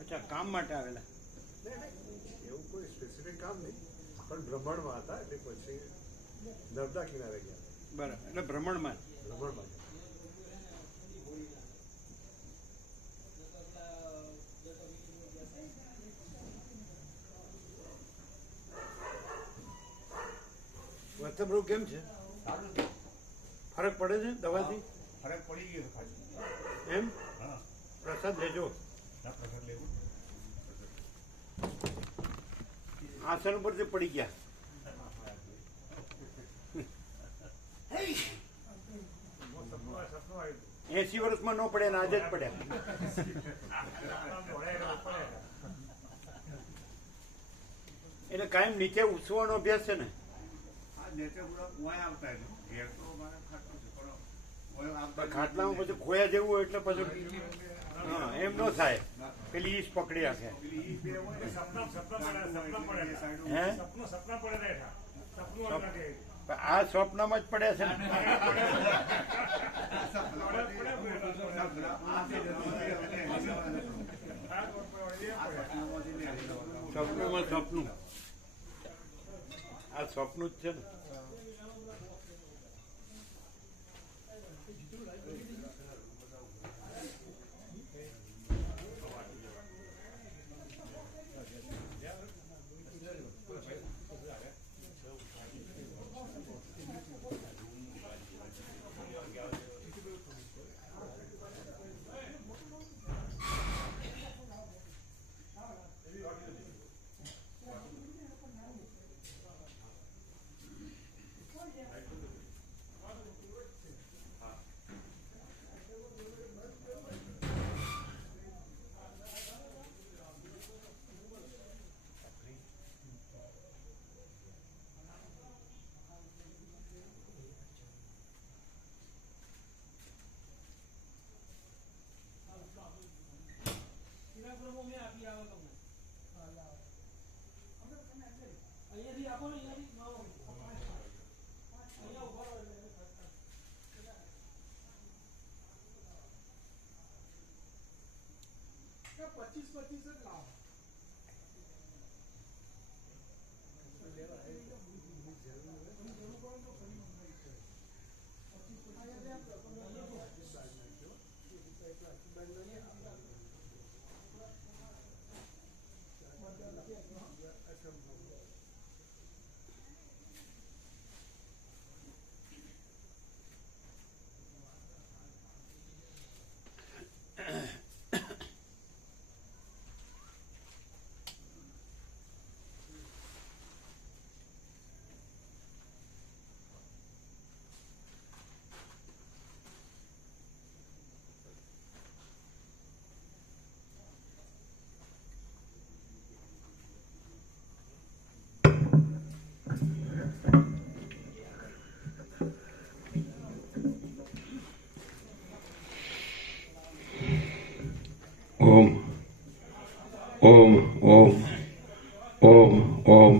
અચ્છા, કામ માટે આવેલા? એવું કોઈ સ્પેસિફિક કામ નહીં, પણ ભ્રમણમાં હતા એટલે પછી નર્મદા કિનારે ગયા. બરાબર, એટલે ભ્રમણમાં. ભ્રમણમાં વર્તબ્રો કેમ છે? ફરક પડે છે દવાથી? ફરક પડી ગયો ખાલી. એમ? હા, પ્રસાદ લેજો. પ્રસાદ લેવું. આસન ઉપરથી પડી ગયા. 80 વર્ષમાં ન પડે ને આજે જ પડ્યા. એટલે કાયમ નીચે ઉછવાનો અભ્યાસ છે ને? ખાટલામાં પછી ખોયા જેવું હોય એટલે પછી હા એમ ન થાય. પેલી ઈસ પકડી રાખે. આ સ્વપ્નમાં જ પડ્યા છે ને? સ્વપ્નમાં સ્વપ્નું. આ સ્વપ્નું જ છે ને? ઓમ ઓમ ઓમ ઓમ ઓમ.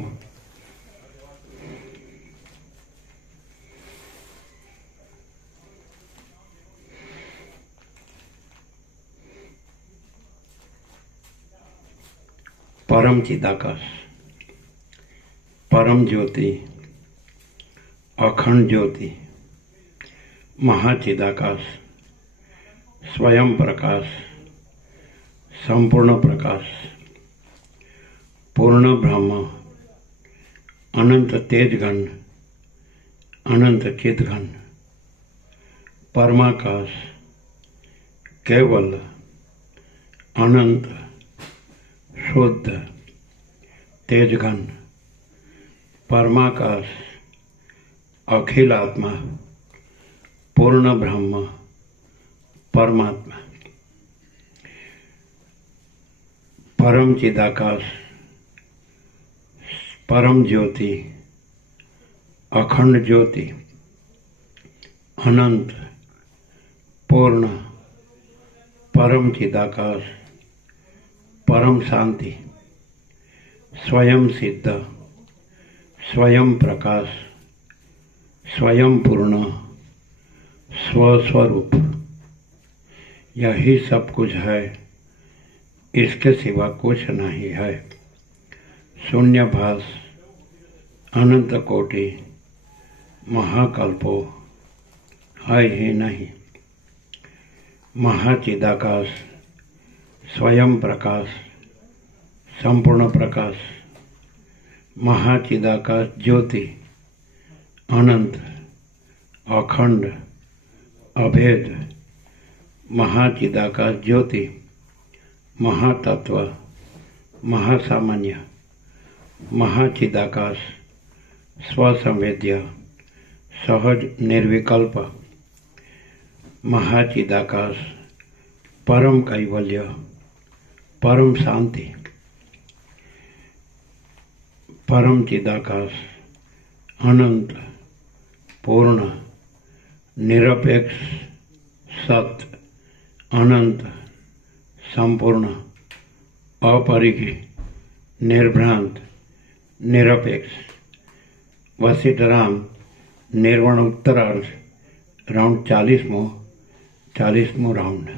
પરમ ચિદાકાશ, પરમ જ્યોતિ, અખંડ જ્યોતિ, મહાચિદાકાશ, સ્વયં પ્રકાશ, સંપૂર્ણ પ્રકાશ, પૂર્ણ બ્રહ્મ, અનંત તેજઘન, અનંત ચિદઘન, પરમાકાશ, કેવલ, અનંત, શુદ્ધ, તેજઘન, પરમાકાશ, અખિલાત્મા, પૂર્ણ બ્રહ્મ, પરમાત્મા, પરમ ચિદાકાશ, પરમ જ્યોતિ, અખંડ જ્યોતિ, અનંત, પૂર્ણ, પરમ ચિદાકાશ, પરમ શાંતિ, સ્વયં સિદ્ધ, સ્વયં પ્રકાશ, સ્વયં પૂર્ણ, स्वस्वरूप, यही सब कुछ है, इसके सिवा कुछ नहीं है। शून्यभास, अनंत कोटि, महाकल्पो है ही नहीं। महाचिदाकाश, स्वयं प्रकाश, संपूर्ण प्रकाश, महाचिदाकाश ज्योति, अनंत, अखंड, अभेद, महाचिदाकाश ज्योति, महातत्व, महासामान्य, महाचिदाकाश, स्वसंवेद्य, सहज निर्विकल्प, महाचिदाकाश, परम कैवल्य, परम शांति, परम चिदाकाश, अनंत, पूर्ण, निरपेक्ष, सत, अनंत, संपूर्ण, अपरिघी, निर्भ्रांत, निरपेक्ष। वशिष्ठ राम निर्वाण उत्तरार्ध, राउंड 40मो राउंड।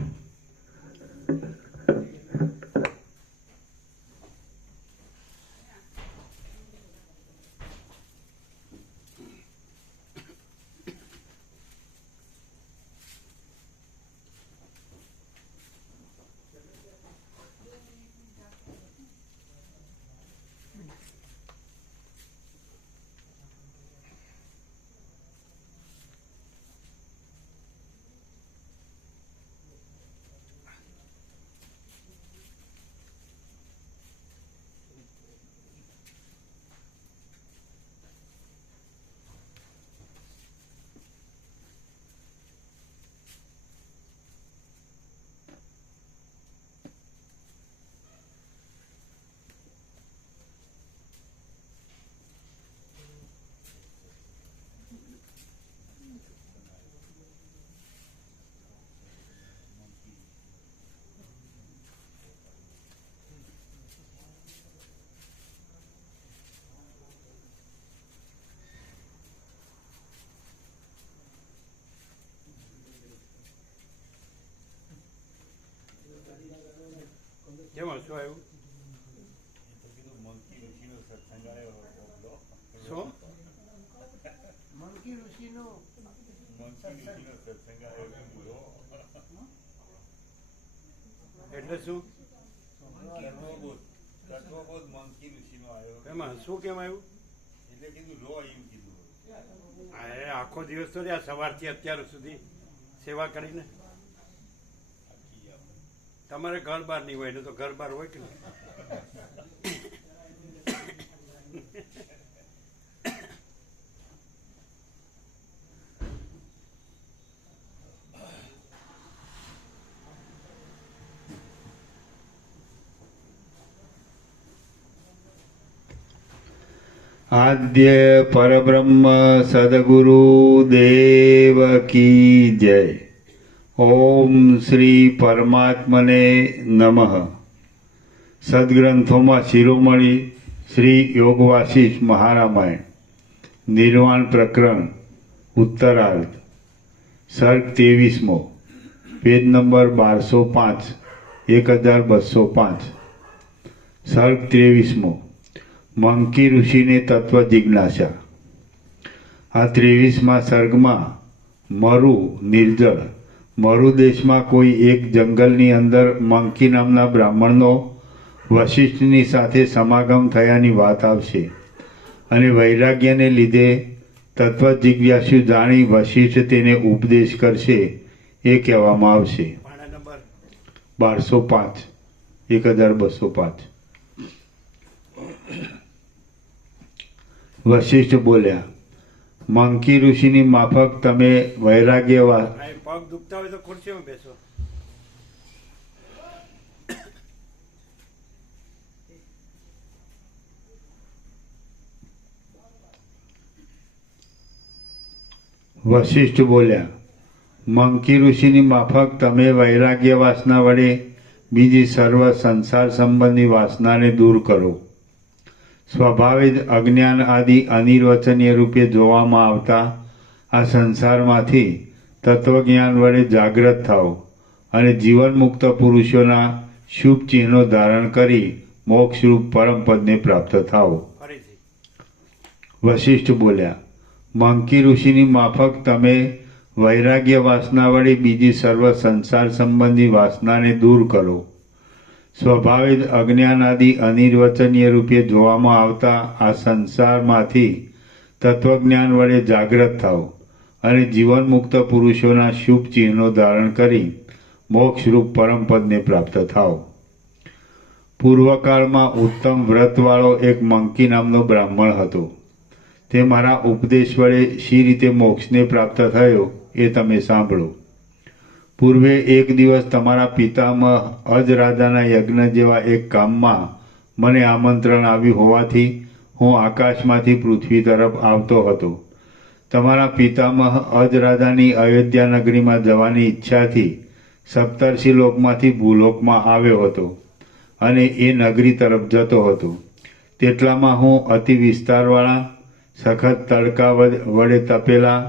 કેમાં શું આવ્યું? શું? એટલે શું? એમાં શું કેમ આવ્યું? આખો દિવસ તો રહ્યા સવારથી અત્યાર સુધી સેવા કરીને. તમારે ઘર બહાર નહીં હોય ને તો ઘર બહાર હોય કે નહીં? आद्य परब्रह्म सद्गुरु देव की जय। ओम श्री परमात्मने नमः। सद्ग्रंथों शिरोमणि श्री योग वासिष्ठ महारामायण निर्वाण प्रकरण उत्तरार्ध सर्ग 23मो पेज नंबर 1205 1205 सर्ग 23मो मंकी ऋषि ने तत्व जिज्ञासा। आ 23मा सर्गमा मरु निर्जल मरु देश में कोई एक जंगलनी अंदर मंकी नामना ब्राह्मणनो वशिष्ठनी साथे समागम थयानी वात आवशे अने वैराग्यने लीधे तत्व जिज्ञासु जाणी वशिष्ठ तेने उपदेश करशे ए कहेवामां आवशे। 1205 1205 वशिष्ठ बोल्या मंकी ऋषिनी माफक तमे वैराग्य पग दुखता हो तो खुर्सी में बेसो। वशिष्ठ बोल्या मंकी ऋषिनी माफक तमे वैराग्य वासना वडे बीजी सर्व संसार संबंधी वासना ने दूर करो। स्वभावे ज अज्ञान आदि अनिर्वचनीय रूपे जोवामां आवता आ संसारमांथी તત્વજ્ઞાન વડે જાગ્રત થાઓ અને જીવનમુક્ત પુરુષોના શુભ ચિહ્નો ધારણ કરી મોક્ષરૂપ પરમપદને પ્રાપ્ત થાઓ. ફરીથી વશિષ્ઠ બોલ્યા, મંકી ઋષિની માફક તમે વૈરાગ્ય વાસના વડે બીજી સર્વ સંસાર સંબંધી વાસનાને દૂર કરો. સ્વભાવે જ અજ્ઞાનાદિ અનિર્વચનીય રૂપે જોવામાં આવતા આ સંસારમાંથી તત્વજ્ઞાન વડે જાગ્રત થાઓ અને જીવનમુક્ત પુરુષોના શુભ ચિહ્નો ધારણ કરી મોક્ષરૂપ પરમપદને પ્રાપ્ત થાઓ. પૂર્વકાળમાં ઉત્તમ વ્રતવાળો એક મંકી નામનો બ્રાહ્મણ હતો. તે મારા ઉપદેશ વડે શી રીતે મોક્ષને પ્રાપ્ત થયો એ તમે સાંભળો. પૂર્વે એક દિવસ તમારા પિતામહ અજ રાજાના યજ્ઞ જેવા એક કામમાં મને આમંત્રણ આવ્યું હોવાથી હું આકાશમાંથી પૃથ્વી તરફ આવતો હતો. તમારા પિતામહ અજ રાજાની અયોધ્યા નગરીમાં જવાની ઈચ્છાથી સપ્તર્ષિ લોકમાંથી ભૂલોકમાં આવ્યો હતો અને એ નગરી તરફ જતો હતો. તેટલામાં હું અતિ વિસ્તારવાળા સખત તડકા વડે તપેલા,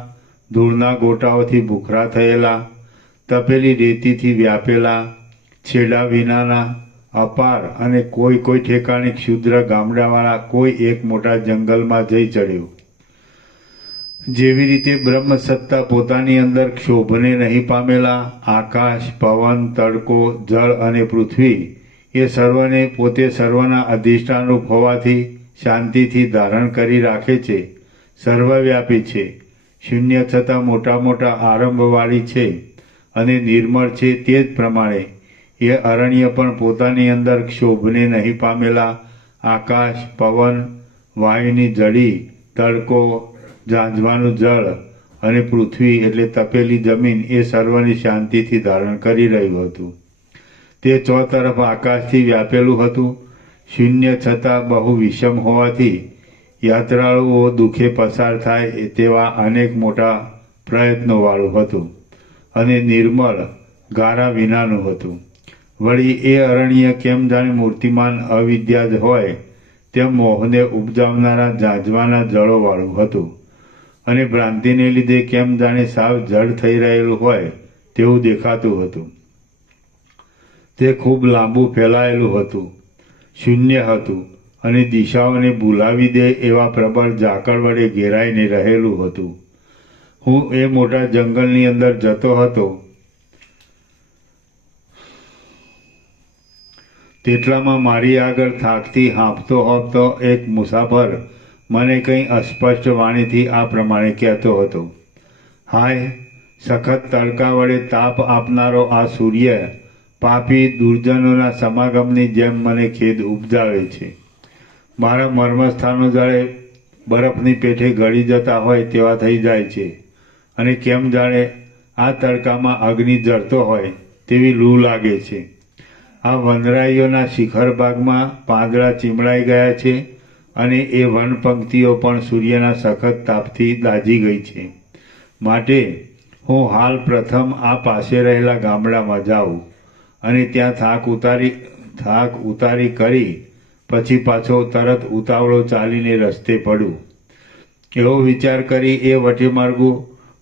ધૂળના ગોટાઓથી ભૂખરા થયેલા, તપેલી રેતીથી વ્યાપેલા, છેડા વિનાના, અપાર અને કોઈ ઠેકાણે ક્ષુદ્ર ગામડાવાળા કોઈ એક મોટા જંગલમાં જઈ ચડ્યો. જેવી રીતે બ્રહ્મસત્તા પોતાની અંદર ક્ષોભને નહીં પામેલા આકાશ, પવન, તડકો, જળ અને પૃથ્વી એ સર્વને પોતે સર્વના અધિષ્ઠાનરૂપ હોવાથી શાંતિથી ધારણ કરી રાખે છે, સર્વવ્યાપી છે, શૂન્ય છતાં મોટા મોટા આરંભવાળી છે અને નિર્મળ છે, તે જ પ્રમાણે એ અરણ્ય પણ પોતાની અંદર ક્ષોભને નહીં પામેલા આકાશ, પવન, વાયુની જડી, તડકો, ઝાંઝવાનું જળ અને પૃથ્વી એટલે તપેલી જમીન એ સર્વની શાંતિથી ધારણ કરી રહ્યું હતું. તે ચોતરફ આકાશથી વ્યાપેલું હતું. શૂન્ય છતાં બહુ વિષમ હોવાથી યાત્રાળુઓ દુઃખે પસાર થાય તેવા અનેક મોટા પ્રયત્નોવાળું હતું અને નિર્મળ ગારા વિનાનું હતું. વળી એ અરણ્ય કેમ જાણે મૂર્તિમાન અવિદ્યા જ હોય તેમ મોહને ઉપજાવનારા ઝાંઝવાના જળોવાળું હતું અને ભ્રાંતિને લીધે કેમ જાણે સાવ જડ થઈ રહેલું હોય તેવું દેખાતું હતું. તે ખૂબ લાંબુ ફેલાયેલું હતું, શૂન્ય હતું અને દિશાઓને ભૂલાવી દે એવા પ્રબળ ઝાકળ વડે ઘેરાઈને રહેલું હતું. હું એ મોટા જંગલની અંદર જતો હતો. તેટલામાં મારી આગળ થાકથી હાંફતો હાંફતો એક મુસાફર મને કંઈ અસ્પષ્ટ વાણીથી આ પ્રમાણે કહેતો હતો. હાય, સખત તડકા વડે તાપ આપનારો આ સૂર્ય પાપી દુર્જનોના સમાગમની જેમ મને ખેદ ઉપજાવે છે. મારા મર્મસ્થાનો જાણે બરફની પેઠે ગળી જતા હોય તેવા થઈ જાય છે અને કેમ જાણે આ તડકામાં અગ્નિ જળતો હોય તેવી લૂ લાગે છે. આ વનરાઈઓના શિખર ભાગમાં પાંદડા ચીમડાઈ ગયા છે અને એ વનપંક્તિઓ પણ સૂર્યના સખત તાપથી દાઝી ગઈ છે. માટે હું હાલ પ્રથમ આ પાસે રહેલા ગામડામાં જાઉં અને ત્યાં થાક ઉતારી કરી પછી પાછો તરત ઉતાવળો ચાલીને રસ્તે પડું. એવો વિચાર કરી એ વટેમાર્ગુ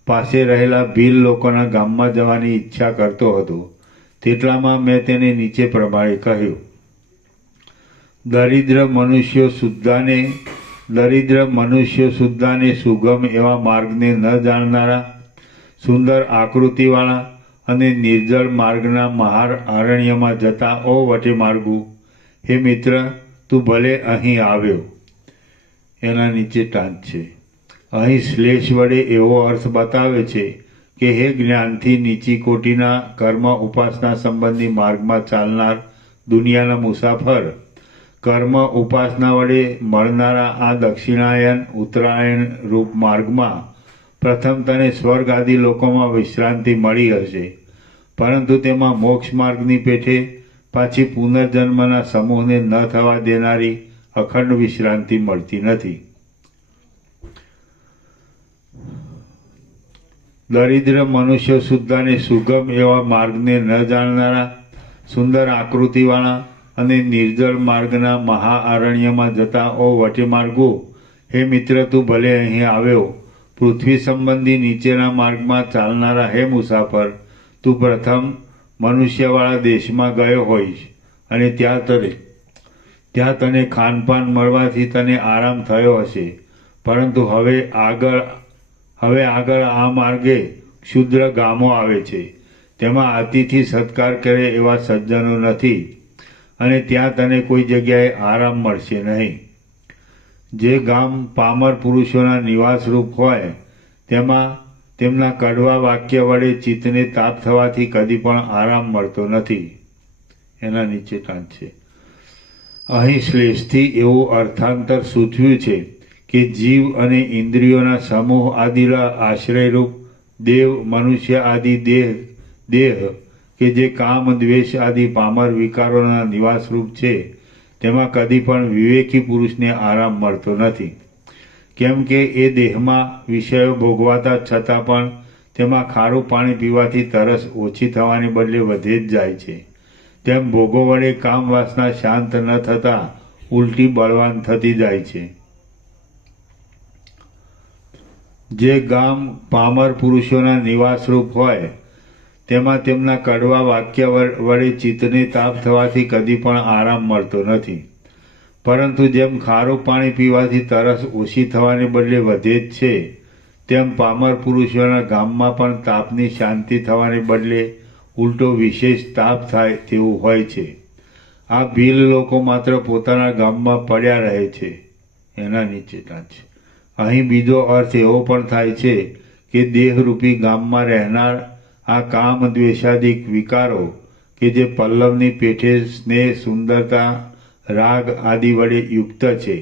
પાસે રહેલા ભીલ લોકોના ગામમાં જવાની ઈચ્છા કરતો હતો. તેટલામાં મેં તેને નીચે પ્રમાણે કહ્યું. દરિદ્ર મનુષ્યો સુદ્ધાને સુગમ એવા માર્ગને ન જાણનારા, સુંદર આકૃતિવાળા અને નિર્જળ માર્ગના મહાર અરણ્યમાં જતા ઓ વટેમાર્ગુ, હે મિત્ર, તું ભલે અહીં આવ્યો. એના નીચે ટાંચ છે. અહીં શ્લેષ વડે એવો અર્થ બતાવે છે કે હે જ્ઞાનથી નીચી કોટીના કર્મ ઉપાસના સંબંધી માર્ગમાં ચાલનાર દુનિયાના મુસાફર, કર્મ ઉપાસના વડે મળનારા આ દક્ષિણાયન ઉત્તરાયણ રૂપ માર્ગમાં પ્રથમ તને સ્વર્ગ આદિ લોકોમાં વિશ્રાંતિ મળી હશે, પરંતુ તેમાં મોક્ષ માર્ગની પેઠે પાછી પુનર્જન્મના સમૂહને ન થવા દેનારી અખંડ વિશ્રાંતિ મળતી નથી. દરિદ્ર મનુષ્યો સુદ્ધાને સુગમ એવા માર્ગને ન જાણનારા, સુંદર આકૃતિવાળા અને નિર્જળ માર્ગના મહાઅરણ્યમાં જતા ઓ વટેમાર્ગુ, હે મિત્ર, તું ભલે અહીં આવ્યો, પૃથ્વી સંબંધી નીચેના માર્ગમાં ચાલનારા હે મુસાફર, તું પ્રથમ મનુષ્યવાળા દેશમાં ગયો હોઈશ અને ત્યાં તને ખાનપાન મળવાથી તને આરામ થયો હશે. પરંતુ હવે આગળ આ માર્ગે ક્ષુદ્ર ગામો આવે છે, તેમાં અતિથિ સત્કાર કરે એવા સજ્જનો નથી, અને ત્યાં તને કોઈ જગ્યાએ આરામ મળશે નહીં. જે ગામ પામર પુરુષોના નિવાસરૂપ હોય તેમાં તેમના કડવા વાક્ય વડે ચિત્તને તાપ થવાથી કદી પણ આરામ મળતો નથી. એના નીચે ટાંચ છે. અહીં શ્લેષથી એવું અર્થાંતર સૂચવ્યું છે કે જીવ અને ઇન્દ્રિયોના સમૂહ આદિના આશ્રયરૂપ દેવ, મનુષ્ય આદિ દેહ કે જે કામ, દ્વેષ આદિ પામર વિકારોના નિવાસરૂપ છે, તેમાં કદી પણ વિવેકી પુરુષને આરામ મળતો નથી. કેમ કે એ દેહમાં વિષયો ભોગવાતા છતાં પણ તેમાં ખારું પાણી પીવાથી તરસ ઓછી થવાને બદલે વધે જ જાય છે. તેમ ભોગો વડે કામ વાસના શાંત ન થતાં ઉલટી બળવાન થતી જાય છે. જે ગામ પામર પુરુષોના નિવાસરૂપ હોય તેમાં તેમના કડવા વાક્ય વડે ચિત્તને તાપ થવાથી કદી પણ આરામ મળતો નથી. પરંતુ જેમ ખારું પાણી પીવાથી તરસ ઓછી થવાને બદલે વધે જ છે, તેમ પામર પુરુષોના ગામમાં પણ તાપની શાંતિ થવાને બદલે ઉલટો વિશેષ તાપ થાય તેવું હોય છે. આ ભીલ લોકો માત્ર પોતાના ગામમાં પડ્યા રહે છે. એના નીચે ટાંચ. અહીં બીજો અર્થ એવો પણ થાય છે કે દેહરૂપી ગામમાં રહેનાર આ કામ, દ્વેષાદિક વિકારો કે જે પલ્લવની પેઠે સ્નેહ, સુંદરતા, રાગ આદિ વડે યુક્ત છે,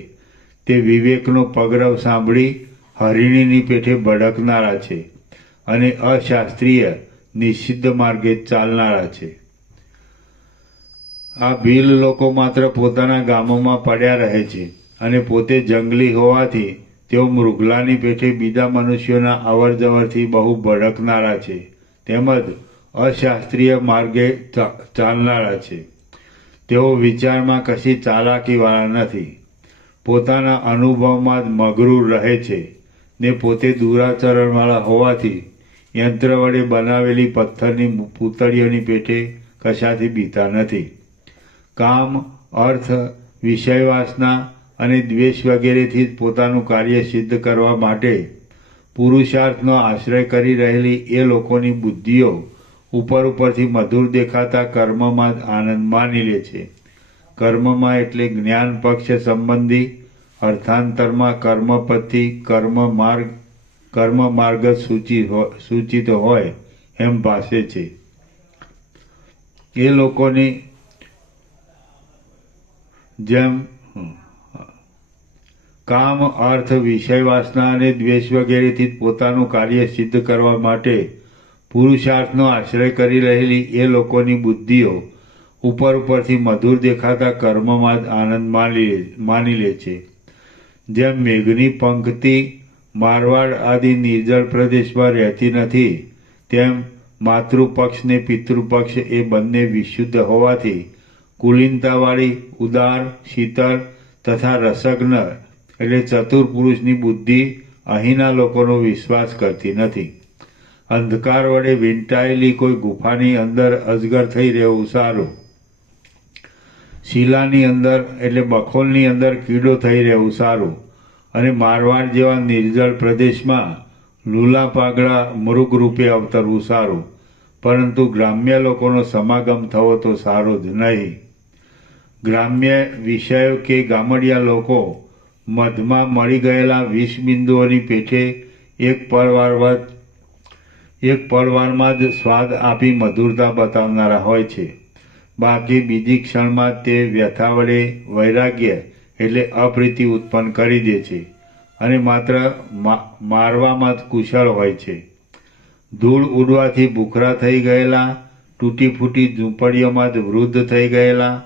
તે વિવેકનો પગરવ સાંભળી હરિણીની પેઠે ભડકનારા છે અને અશાસ્ત્રીય નિષિદ્ધ માર્ગે ચાલનારા છે. આ ભીલ લોકો માત્ર પોતાના ગામોમાં પડ્યા રહે છે અને પોતે જંગલી હોવાથી તેઓ મૃગલાની પેઠે બીજા મનુષ્યોના અવર જવરથી બહુ ભડકનારા છે, તેમજ અશાસ્ત્રીય માર્ગે ચાલનારા છે. તેઓ વિચારમાં કશી ચાલાકીવાળા નથી, પોતાના અનુભવમાં જ મગરૂર રહે છે ને પોતે દુરાચરણવાળા હોવાથી યંત્ર વડે બનાવેલી પથ્થરની પૂતળીઓની પેઠે કશાથી બીતા નથી. કામ, અર્થ, વિષયવાસના અને દ્વેષ વગેરેથી જ પોતાનું કાર્ય સિદ્ધ કરવા માટે પુરુષાર્થનો આશ્રય કરી રહેલી એ લોકોની બુદ્ધિઓ ઉપરથી મધુર દેખાતા કર્મમાં જ આનંદ માની લે છે. કર્મમાં એટલે જ્ઞાન પક્ષ સંબંધી, અર્થાંતરમાં કર્મપતિ, કર્મ માર્ગ સૂચિત હોય એમ ભાષે છે. એ લોકોની જેમ કામ, અર્થ, વિષય વાસના અને દ્વેષ વગેરેથી પોતાનું કાર્ય સિદ્ધ કરવા માટે પુરુષાર્થનો આશ્રય કરી રહેલી એ લોકોની બુદ્ધિઓ ઉપરથી મધુર દેખાતા કર્મમાં જ આનંદ માની લે છે. જેમ મેઘની પંક્તિ મારવાડ આદિ નિર્જળ પ્રદેશમાં રહેતી નથી, તેમ માતૃપક્ષ ને પિતૃપક્ષ એ બંને વિશુદ્ધ હોવાથી કુલીનતાવાળી, ઉદાર, શીતળ તથા રસજ્ઞ એટલે ચતુર પુરુષની બુદ્ધિ અહીંના લોકોનો વિશ્વાસ કરતી નથી. અંધકાર વડે વીંટાયેલી કોઈ ગુફાની અંદર અજગર થઈ રહેવું સારું, શીલાની અંદર એટલે બખોલની અંદર કીડો થઈ રહેવું સારું, અને મારવાડ જેવા નિર્જળ પ્રદેશમાં લૂલા પાગડા મૃગ રૂપે અવતરવું સારું, પરંતુ ગ્રામ્ય લોકોનો સમાગમ થવો તો સારો જ નહીં. ગ્રામ્ય વિષયો કે ગામડિયા લોકો મધમાં મળી ગયેલા 20 બિંદુઓની પેઠે એક પળવારમાં જ સ્વાદ આપી મધુરતા બતાવનારા હોય છે. બાકી બીજી ક્ષણમાં તે વ્યથા વડે વૈરાગ્ય એટલે અપ્રીતિ ઉત્પન્ન કરી દે છે અને માત્ર મારવામાં જ કુશળ હોય છે. ધૂળ ઉડવાથી ભૂખરા થઈ ગયેલા, તૂટી ફૂટી ઝૂંપડીઓમાં જ વૃદ્ધ થઈ ગયેલા,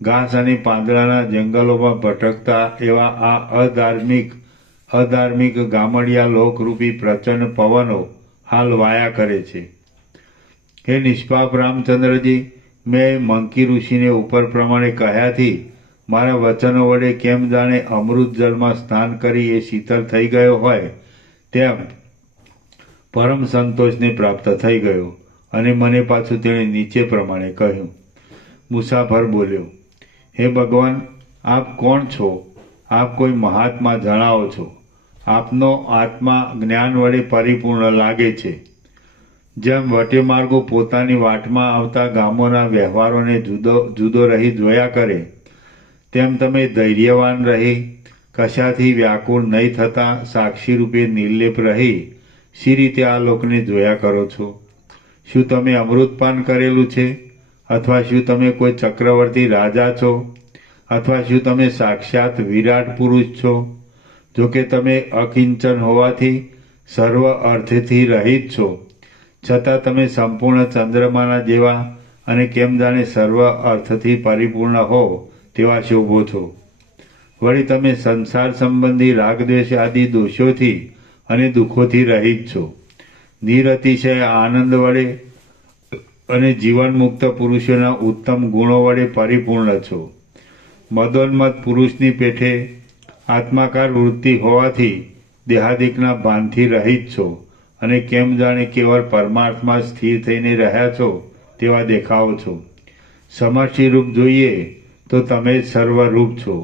ઘાસ અને પાંદડાના જંગલોમાં ભટકતા એવા આ અધાર્મિક ગામડિયા લોકરૂપી પ્રચંડ પવનો હાલ વાયા કરે છે. હે નિષ્પાપ રામચંદ્રજી, મેં મંકી ઋષિને ઉપર પ્રમાણે કહ્યાથી મારા વચનો વડે કેમ જાણે અમૃત જળમાં સ્નાન કરી એ શીતળ થઈ ગયો હોય તેમ પરમ સંતોષને પ્રાપ્ત થઈ ગયો અને મને પાછું તેણે નીચે પ્રમાણે કહ્યું. મુસાફર બોલ્યો, હે ભગવાન, આપ કોણ છો? આપ કોઈ મહાત્મા જણાવો છો. આપનો આત્મા જ્ઞાન વડે પરિપૂર્ણ લાગે છે. જેમ વટેમાર્ગો પોતાની વાટમાં આવતા ગામોના વ્યવહારોને જુદો રહી જોયા કરે, તેમ તમે ધૈર્યવાન રહી કશાથી વ્યાકુળ નહીં થતા સાક્ષી રૂપે નિર્લેપ રહી શી રીતે આ લોકને જોયા કરો છો? શું તમે અમૃતપાન કરેલું છે? અથવા શું તમે કોઈ ચક્રવર્તી રાજા છો? અથવા શું તમે સાક્ષાત વિરાટ પુરુષ છો? જો કે તમે અકિંચન હોવાથી સર્વ અર્થથી રહિત છો, છતાં તમે સંપૂર્ણ ચંદ્રમાના જેવા અને કેમ જાણે સર્વ અર્થથી પરિપૂર્ણ હો તેવા શોભો છો. વળી તમે સંસાર સંબંધી રાગદ્વેષ આદિ દોષોથી અને દુઃખોથી રહિત છો. નિરતિશય આનંદ વડે અને જીવનમુક્ત પુરુષોના ઉત્તમ ગુણો વડે પરિપૂર્ણ છો. મદોન્મત પુરુષની પેઠે આત્માકાર વૃત્તિ હોવાથી દેહાદિકના ભાનથી રહિત છો અને કેમ જાણે કેવળ પરમાર્થમાં સ્થિર થઈને રહ્યા છો તેવા દેખાવો છો. સમષ્ટિ રૂપ જોઈએ તો તમે જ સર્વરૂપ છો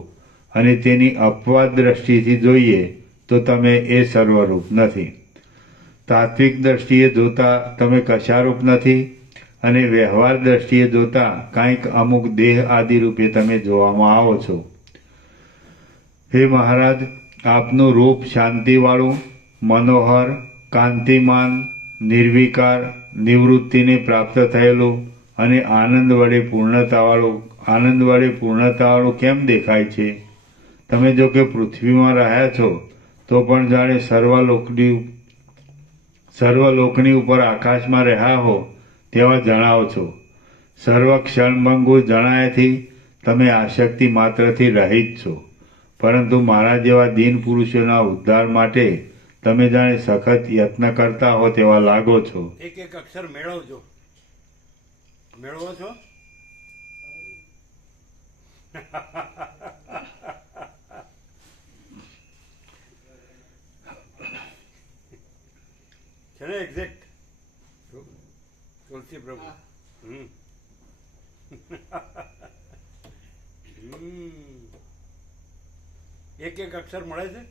અને તેની અપવાદ દ્રષ્ટિથી જોઈએ તો તમે એ સર્વરૂપ નથી. તાત્વિક દ્રષ્ટિએ જોતા તમે કશારૂપ નથી અને વ્યવહાર દ્રષ્ટિએ જોતા કાંઈક અમુક દેહ આદિ રૂપે તમે જોવામાં આવો છો. હે મહારાજ, આપનું રૂપ શાંતિવાળું, મનોહર, કાંતિમાન, નિર્વિકાર, નિવૃત્તિને પ્રાપ્ત થયેલું અને આનંદ વડે પૂર્ણતાવાળું કેમ દેખાય છે? તમે જો કે પૃથ્વીમાં રહ્યા છો તો પણ જાણે સર્વલોકની ઉપર આકાશમાં રહ્યા હો તેવા જણાવો છો. સર્વ ક્ષણભંગુર જણાયાથી તમે આસક્તિ માત્રથી રહિત છો, પરંતુ મારા જેવા દીન પુરુષોના ઉદ્ધાર માટે તમે જાણે સખત યત્ન કરતા હો તેવા લાગો છો. એક એક અક્ષર મેળવજો. મેળવો છો? છે ને એક્ઝેક્ટ તુલસી પ્રભુ. એક એક અક્ષર મળે છે.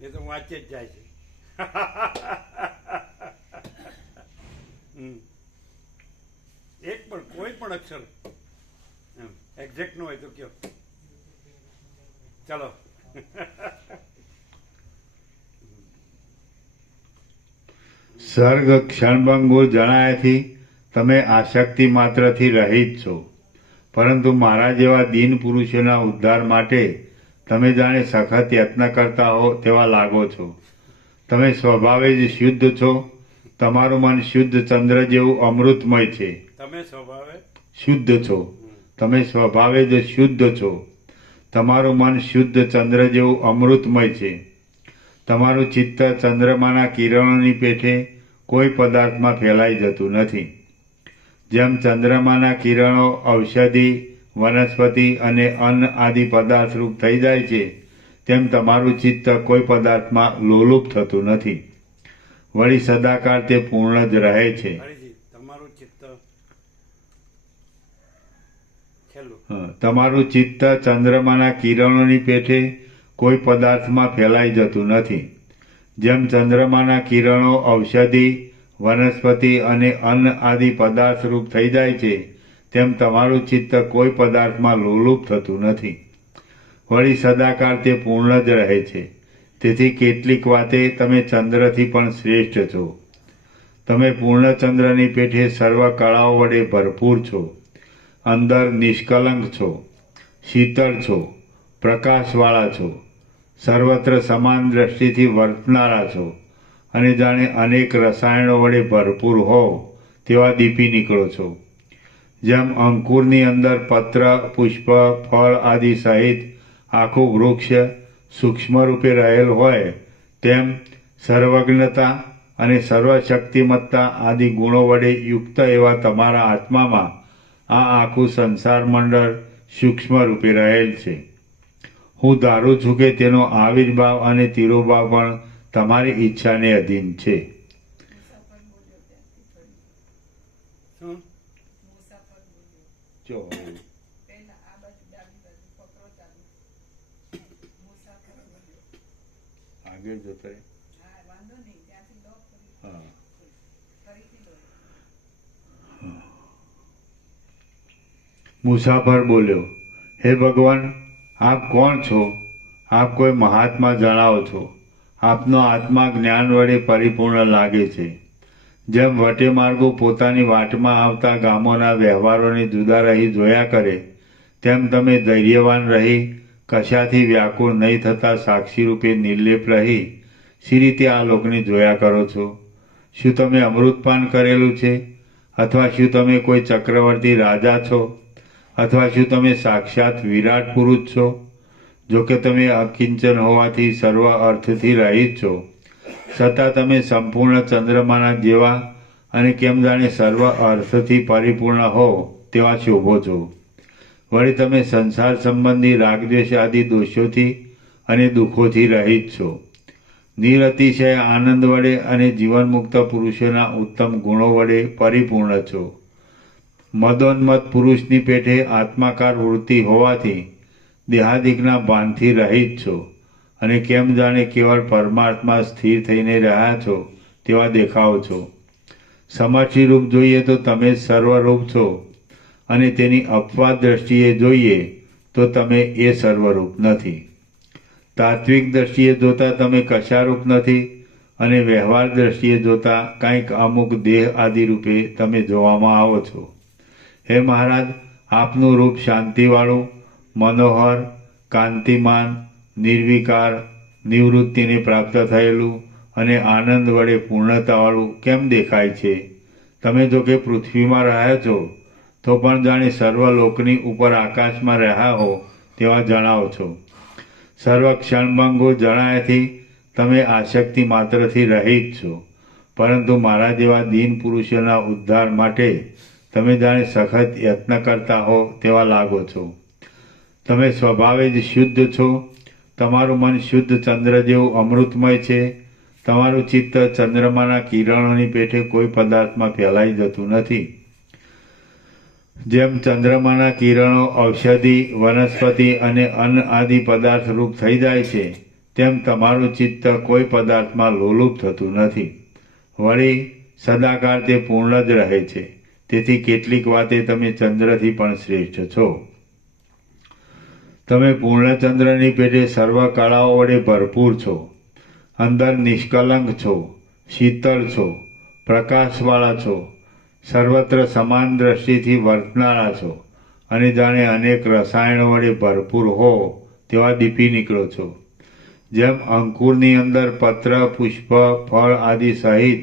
એ તો વાંચે જ જાય છે. એક પણ કોઈ પણ અક્ષર એક્ઝેક્ટ ન હોય તો કયો. ચાલો. સર્ગ ક્ષણભંગુર જણાયાથી તમે આસક્તિ માત્રથી રહિત છો, પરંતુ મારા જેવા દીન પુરુષોના ઉદ્ધાર માટે તમે જાણે સખત યત્ન કરતા હો તેવા લાગો છો. તમે સ્વભાવે જ શુદ્ધ છો. તમારું મન શુદ્ધ ચંદ્ર જેવું અમૃતમય છે. તમે સ્વભાવે શુદ્ધ છો. તમે સ્વભાવે જ શુદ્ધ છો. તમારું મન શુદ્ધ ચંદ્ર જેવું અમૃતમય છે. તમારું ચિત્ત ચંદ્રમાના કિરણોની પેઠે કોઈ પદાર્થમાં ફેલાઈ જતું નથી. જેમ ચંદ્રમાના કિરણો ઔષધિ, વનસ્પતિ અને અન્ન આદિ પદાર્થ રૂપ થઈ જાય છે, તેમ તમારું ચિત્ત કોઈ પદાર્થમાં લોલુપ થતું નથી. વળી સદાકાળ તે પૂર્ણ જ રહે છે. તમારું ચિત્ત તમારું ચિત્ત ચંદ્રમાના કિરણોની પેઠે કોઈ પદાર્થમાં ફેલાઈ જતું નથી. જેમ ચંદ્રમાના કિરણો ઔષધિ, વનસ્પતિ અને અન્ન આદિ પદાર્થ રૂપ થઈ જાય છે, તેમ તમારું ચિત્ત કોઈ પદાર્થમાં લોલુપ થતું નથી. વળી સદાકાળ તે પૂર્ણ જ રહે છે. તેથી કેટલીક વાતે તમે ચંદ્રથી પણ શ્રેષ્ઠ છો. તમે પૂર્ણચંદ્રની પેઠે સર્વ કળાઓ વડે ભરપૂર છો. અંદર નિષ્કલંક છો, શીતળ છો, પ્રકાશવાળા છો, સર્વત્ર સમાન દ્રષ્ટિથી વર્તનારા છો અને જાણે અનેક રસાયણો વડે ભરપૂર હોવ તેવા દીપી નીકળો છો. જેમ અંકુરની અંદર પત્ર, પુષ્પ, ફળ આદિ સહિત આખું વૃક્ષ સૂક્ષ્મ રૂપે રહેલ હોય, તેમ સર્વજ્ઞતા અને સર્વશક્તિમત્તા આદિ ગુણો વડે યુક્ત એવા તમારા આત્મામાં આ આખું સંસાર મંડળ સૂક્ષ્મ રૂપે રહેલ છે. હું ધારું છું કે તેનો આવિર્ભાવ અને તિરોભાવ પણ તમારી ઈચ્છાને અધીન છે. શું જો આગળ જતા રહે. હા. મુસાફર બોલ્યો, હે ભગવાન, આપ કોણ છો? આપ કોઈ મહાત્મા જણાવો છો. આપનો આત્મા જ્ઞાન વડે પરિપૂર્ણ લાગે છે. જેમ વટે માર્ગો પોતાની વાટમાં આવતા ગામોના વ્યવહારોને જુદા રહી જોયા કરે, તેમ તમે ધૈર્યવાન રહી કશાથી વ્યાકુળ નહીં થતા સાક્ષી રૂપે નિર્લેપ રહી સી રીતે આ લોકને જોયા કરો છો? શું તમે અમૃતપાન કરેલું છે? અથવા શું તમે કોઈ ચક્રવર્તી રાજા છો? અથવા શું તમે સાક્ષાત વિરાટ પુરુષ છો? જો કે તમે અકિંચન હોવાથી સર્વ અર્થથી રહિત છો, છતાં તમે સંપૂર્ણ ચંદ્રમાના જેવા અને કેમ જાણે સર્વ અર્થથી પરિપૂર્ણ હો તેવા શોભો છો. વળી તમે સંસાર સંબંધી રાગદ્વેષ આદિ દોષોથી અને દુઃખોથી રહિત છો. નિરતિશય આનંદ વડે અને જીવનમુક્ત પુરુષોના ઉત્તમ ગુણો વડે પરિપૂર્ણ છો. મદોન્મત્ત પુરુષની પેઠે આત્માકાર વૃત્તિ હોવાથી દેહાદિકના ભાનથી રહિત છો અને કેમ જાણે કેવળ પરમાત્મા સ્થિર થઈને રહ્યા છો તેવા દેખાવ છો. સમષ્ટિ રૂપ જોઈએ તો તમે સર્વરૂપ છો અને તેની અપવાદ દ્રષ્ટિએ જોઈએ તો તમે એ સર્વરૂપ નથી. તાત્વિક દ્રષ્ટિએ જોતા તમે કશારૂપ નથી અને વ્યવહાર દ્રષ્ટિએ જોતા કંઈક અમુક દેહ આદિ રૂપે તમે જોવામાં આવો છો. હે મહારાજ, આપનું રૂપ શાંતિવાળું, મનોહર, કાંતિમાન, નિર્વિકાર, નિવૃત્તિને પ્રાપ્ત થયેલું અને આનંદ વડે પૂર્ણતાવાળું કેમ દેખાય છે? તમે જો કે પૃથ્વીમાં રહ્યા છો તો પણ જાણે સર્વલોકની ઉપર આકાશમાં રહ્યા હો તેવા જણાવો છો. સર્વ ક્ષણભંગો જણાયાથી તમે આસક્તિ માત્રથી રહિત છો, પરંતુ મારા જેવા દીન પુરુષોના ઉદ્ધાર માટે તમે જાણે સખત યત્ન કરતા હો તેવા લાગો છો. તમે સ્વભાવે જ શુદ્ધ છો. તમારું મન શુદ્ધ ચંદ્ર જેવું અમૃતમય છે. તમારું ચિત્ત ચંદ્રમાના કિરણોની પેઠે કોઈ પદાર્થમાં ફેલાઈ જતું નથી. જેમ ચંદ્રમાના કિરણો ઔષધિ, વનસ્પતિ અને અન્ન આદિ પદાર્થ રૂપ થઈ જાય છે, તેમ તમારું ચિત્ત કોઈ પદાર્થમાં લોલુપ થતું નથી. વળી સદાકાળ તે પૂર્ણ જ રહે છે. તેથી કેટલીક વાતે તમે ચંદ્રથી પણ શ્રેષ્ઠ છો. તમે પૂર્ણચંદ્રની પેટે સર્વ કળાઓ વડે ભરપૂર છો. અંદર નિષ્કલંક છો, શીતળ છો, પ્રકાશવાળા છો, સર્વત્ર સમાન દ્રષ્ટિથી વર્તનારા છો અને જાણે અનેક રસાયણો વડે ભરપૂર હો તેવા દીપી નીકળો છો. જેમ અંકુરની અંદર પત્ર, પુષ્પ, ફળ આદિ સહિત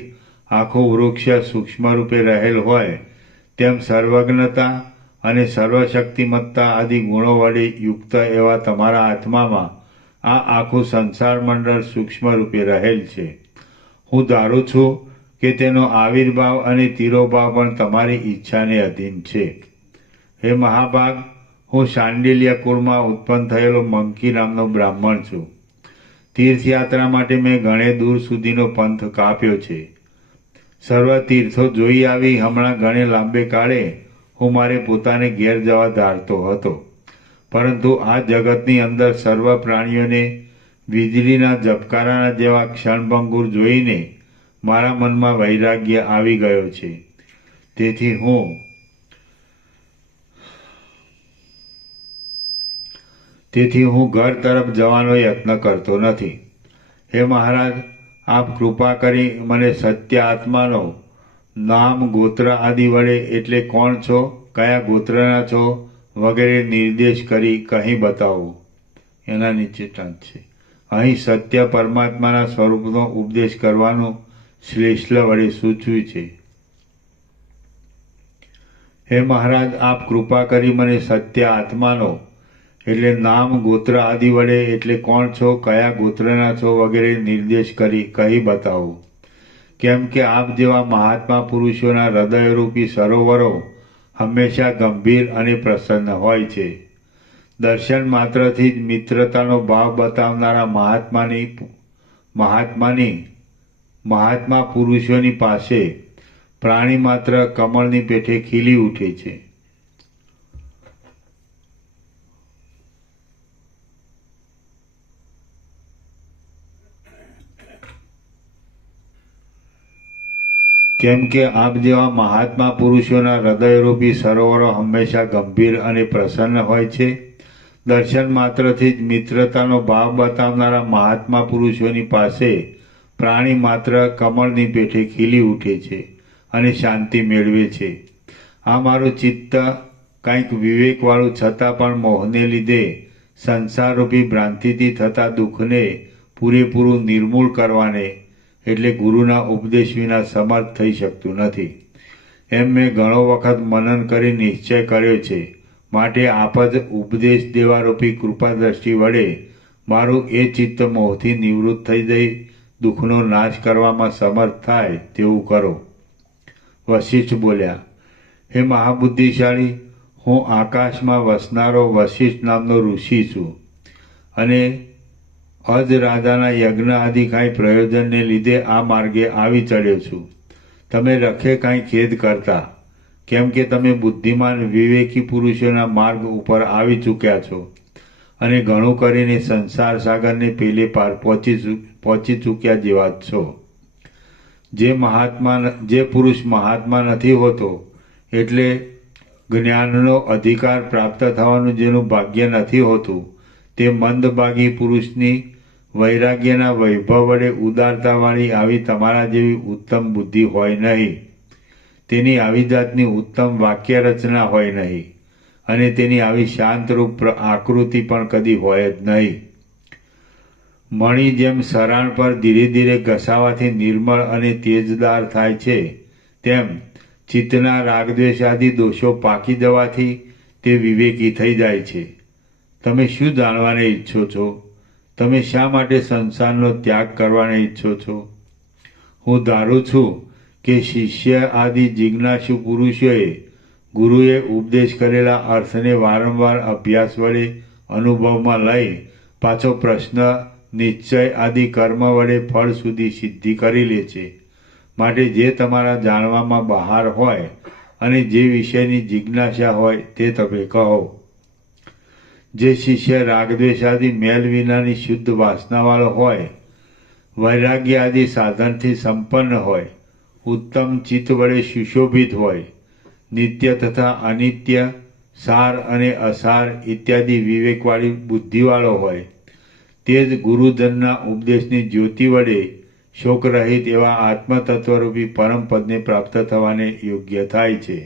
આખું વૃક્ષ સૂક્ષ્મ રૂપે રહેલ હોય, તેમ સર્વજ્ઞતા અને સર્વશક્તિમત્તા આદિ ગુણો વડે યુક્ત એવા તમારા આત્મામાં આ આખું સંસાર મંડળ સૂક્ષ્મ રૂપે રહેલ છે. હું ધારું છું કે તેનો આવિર્ભાવ અને તિરોભાવ પણ તમારી ઈચ્છાને અધીન છે. હે મહાભાગ, હું શાંડિલ્ય કુળમાં ઉત્પન્ન થયેલો મંકી નામનો બ્રાહ્મણ છું. તીર્થયાત્રા માટે મેં ઘણે દૂર સુધીનો પંથ કાપ્યો છે. સર્વ તીર્થો જોઈ આવી હમણાં ઘણે લાંબે કાળે હું મારે પોતાને ઘેર જવા ધારતો હતો, પરંતુ આ જગતની અંદર સર્વ પ્રાણીઓને વીજળીના ઝબકારાના જેવા ક્ષણભંગુર જોઈને મારા મનમાં વૈરાગ્ય આવી ગયો છે. તેથી હું ઘર તરફ જવાનો યત્ન કરતો નથી. હે મહારાજ, આપ કૃપા કરી મને સત્ય આત્માનો નામ, ગોત્ર આદિ વડે એટલે કોણ છો, કયા ગોત્રના છો વગેરે નિર્દેશ કરી કહી બતાવો. એના નીચે ટાંચ છે. અહીં સત્ય પરમાત્માના સ્વરૂપનો ઉપદેશ કરવાનું શ્લેષલ વડે સૂચવ્યું છે. હે મહારાજ, આપ કૃપા કરી મને સત્ય આત્માનો એટલે નામ, ગોત્ર આદિ વડે એટલે કોણ છો, કયા ગોત્રના છો વગેરે નિર્દેશ કરી કહી બતાવો. કેમ કે આપ જેવા મહાત્મા પુરુષોના હૃદયરૂપી સરોવરો હંમેશા ગંભીર અને પ્રસન્ન હોય છે. દર્શન માત્રથી જ મિત્રતાનો ભાવ બતાવનારા મહાત્મા પુરુષોની પાસે પ્રાણી માત્ર કમળની પેઠે ખીલી ઉઠે છે. કેમ કે આપ જેવા મહાત્મા પુરુષોના હૃદયરૂપી સરોવરો હંમેશા ગંભીર અને પ્રસન્ન હોય છે. દર્શન માત્રથી જ મિત્રતાનો ભાવ બતાવનારા મહાત્મા પુરુષોની પાસે પ્રાણી માત્ર કમળની પેઠે ખીલી ઉઠે છે અને શાંતિ મેળવે છે. આ મારું ચિત્ત કંઈક વિવેકવાળું છતાં પણ મોહને લીધે સંસારરૂપી ભ્રાંતિથી થતા દુઃખને પૂરેપૂરું નિર્મૂળ કરવાને એટલે ગુરુના ઉપદેશ વિના સમર્થ થઈ શકતું નથી. એમ મેં ઘણો વખત મનન કરી નિશ્ચય કર્યો છે. માટે આપ જ ઉપદેશ દેવારૂપી કૃપા દ્રષ્ટિ વડે મારું એ ચિત્ત મોહથી નિવૃત્ત થઈ જઈ દુઃખનો નાશ કરવામાં સમર્થ થાય તેવું કરો. વશિષ્ઠ બોલ્યા, હે મહાબુદ્ધિશાળી, હું આકાશમાં વસનારો વશિષ્ઠ નામનો ઋષિ છું અને અજ રાજાના યજ્ઞ આદિ કાંઈ પ્રયોજનને લીધે આ માર્ગે આવી ચડ્યો છું. તમે રખે કાંઈ ખેદ કરતા, કેમ કે તમે બુદ્ધિમાન વિવેકી પુરુષોના માર્ગ ઉપર આવી ચૂક્યા છો અને ઘણું કરીને સંસાર સાગરને પેલે પાર પહોંચી ચૂક્યા જેવા જ છો. જે પુરુષ મહાત્મા નથી હોતો એટલે જ્ઞાનનો અધિકાર પ્રાપ્ત થવાનું જેનું ભાગ્ય નથી હોતું તે મંદભાગી પુરુષની વૈરાગ્યના વૈભવ વડે ઉદારતાવાળી આવી તમારા જેવી ઉત્તમ બુદ્ધિ હોય નહીં. તેની આવી જાતની ઉત્તમ વાક્ય રચના હોય નહીં અને તેની આવી શાંતરૂપ આકૃતિ પણ કદી હોય જ નહીં. મણી જેમ સરાણ પર ધીરે ધીરે ઘસાવાથી નિર્મળ અને તેજદાર થાય છે તેમ ચિત્તના રાગદ્વેષ આદિ દોષો પાકી જવાથી તે વિવેકી થઈ જાય છે. તમે શું જાણવાને ઈચ્છો છો? તમે શા માટે સંસારનો ત્યાગ કરવાને ઈચ્છો છો? હું ધારું છું કે શિષ્ય આદિ જિજ્ઞાસુ પુરુષોએ ગુરુએ ઉપદેશ કરેલા અર્થને વારંવાર અભ્યાસ વડે અનુભવમાં લઈ પાછો પ્રશ્ન નિશ્ચય આદિ કર્મ વડે ફળ સુધી સિદ્ધિ કરી લે છે. માટે જે તમારા જાણવામાં બહાર હોય અને જે વિષયની જિજ્ઞાસા હોય તે તમે કહો. જે શિષ્ય રાગદ્વેષ આદિ મેલ વિનાની શુદ્ધ વાસનાવાળો હોય, વૈરાગ્ય આદિ સાધનથી સંપન્ન હોય, ઉત્તમ ચિત્ત વડે સુશોભિત હોય, નિત્ય તથા અનિત્ય, સાર અને અસાર ઇત્યાદિ વિવેકવાળી બુદ્ધિવાળો હોય, તે જ ગુરુજનના ઉપદેશની જ્યોતિ વડે શોકરહિત એવા આત્મતત્વરૂપી પરમપદને પ્રાપ્ત થવાને યોગ્ય થાય છે.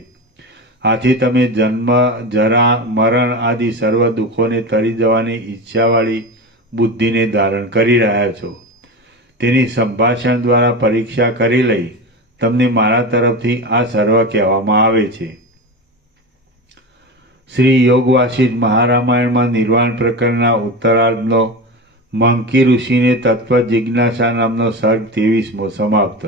આથી તમે જન્મ, જરા, મરણ આદિ સર્વ દુઃખોને તરી જવાની ઈચ્છાવાળી બુદ્ધિને ધારણ કરી રહ્યા છો. તેની સંભાષણ દ્વારા પરીક્ષા કરી લઈ તમને મારા તરફથી આ સર્વ કહેવામાં આવે છે. શ્રી યોગ વાસિષ્ઠ મહારામાયણમાં નિર્વાણ પ્રકરણના ઉત્તરાર્ધનો મંકી ઋષિને તત્વ જિજ્ઞાસા નામનો સર્ગ 23મો સમાપ્ત.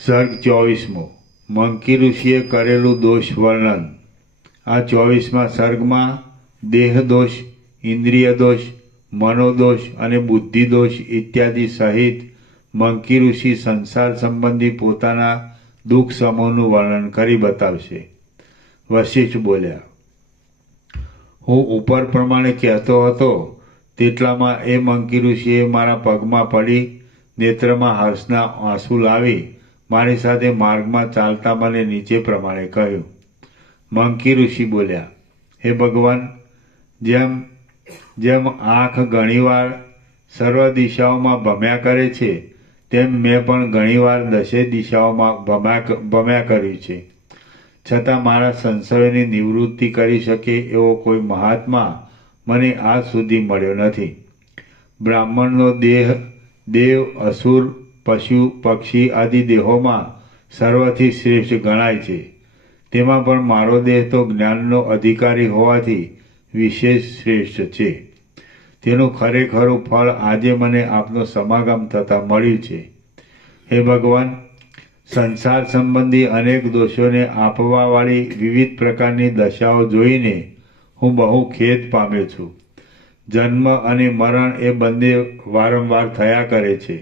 સર્ગ 24મો મંકી ઋષિએ કરેલું દોષ વર્ણન. આ 24મા સર્ગમાં દેહ દોષ, ઇન્દ્રિય દોષ, મનોદોષ અને બુદ્ધિ દોષ ઇત્યાદિ સહિત મંકી ઋષિ સંસાર સંબંધી પોતાના દુઃખ સમૂહનું વર્ણન કરી બતાવશે. વશિષ્ઠ બોલ્યા, હું ઉપર પ્રમાણે કહેતો હતો તેટલામાં એ મંકી ઋષિએ મારા પગમાં પડી નેત્રમાં હર્ષના આંસુ લાવી મારી સાથે માર્ગમાં ચાલતા મને નીચે પ્રમાણે કહ્યું. મંકી ઋષિ બોલ્યા, હે ભગવાન, જેમ આંખ ઘણીવાર સર્વ દિશાઓમાં ભમ્યા કરે છે તેમ મેં પણ ઘણીવાર દસે દિશાઓમાં ભમ્યા કર્યું છે. છતાં મારા સંશયોની નિવૃત્તિ કરી શકે એવો કોઈ મહાત્મા મને આજ સુધી મળ્યો નથી. બ્રાહ્મણનો દેવ, અસુર, પશુ, પક્ષી આદિ દેહોમાં સર્વથી શ્રેષ્ઠ ગણાય છે. તેમાં પણ મારો દેહ તો જ્ઞાનનો અધિકારી હોવાથી વિશેષ શ્રેષ્ઠ છે. તેનું ખરેખરું ફળ આજે મને આપનો સમાગમ થતાં મળ્યું છે. હે ભગવાન, સંસાર સંબંધી અનેક દોષોને આપવાવાળી વિવિધ પ્રકારની દશાઓ જોઈને હું બહુ ખેદ પામ્યો છું. જન્મ અને મરણ એ બંને વારંવાર થયા કરે છે.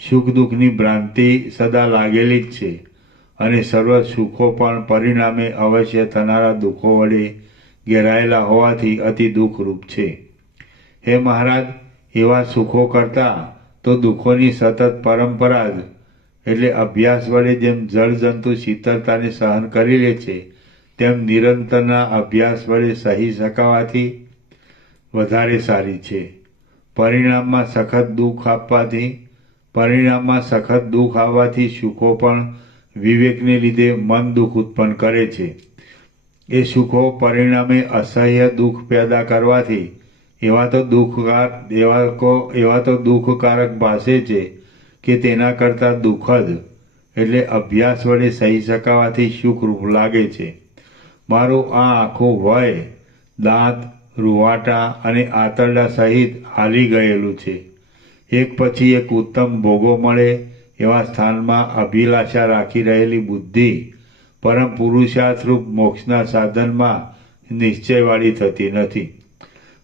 સુખ દુઃખની ભ્રાંતિ સદા લાગેલી જ છે અને સર્વ સુખો પણ પરિણામે અવશ્ય થનારા દુઃખો વડે ઘેરાયેલા હોવાથી અતિ દુઃખરૂપ છે. હે મહારાજ, એવા સુખો કરતાં તો દુઃખોની સતત પરંપરા જ એટલે અભ્યાસ વડે જેમ જળજંતુ શીતળતાને સહન કરી લે છે તેમ નિરંતરના અભ્યાસ વડે સહી શકાવાથી વધારે સારી છે. પરિણામમાં સખત દુઃખ આવવાથી સુખો પણ વિવેકને લીધે મન દુઃખ ઉત્પન્ન કરે છે. એ સુખો પરિણામે અસહ્ય દુઃખ પેદા કરવાથી એવા તો દુઃખકારક ભાસે છે કે તેના કરતાં દુઃખદ એટલે અભ્યાસ વડે સહી શકાવાથી સુખરૂપ લાગે છે. મારું આ આખું વય દાંત, રૂવાટા અને આંતરડા સહિત હાલી ગયેલું છે. એક પછી એક ઉત્તમ ભોગો મળે એવા સ્થાનમાં અભિલાષા રાખી રહેલી બુદ્ધિ પરમ પુરુષાર્થરૂપ મોક્ષના સાધનમાં નિશ્ચયવાળી થતી નથી.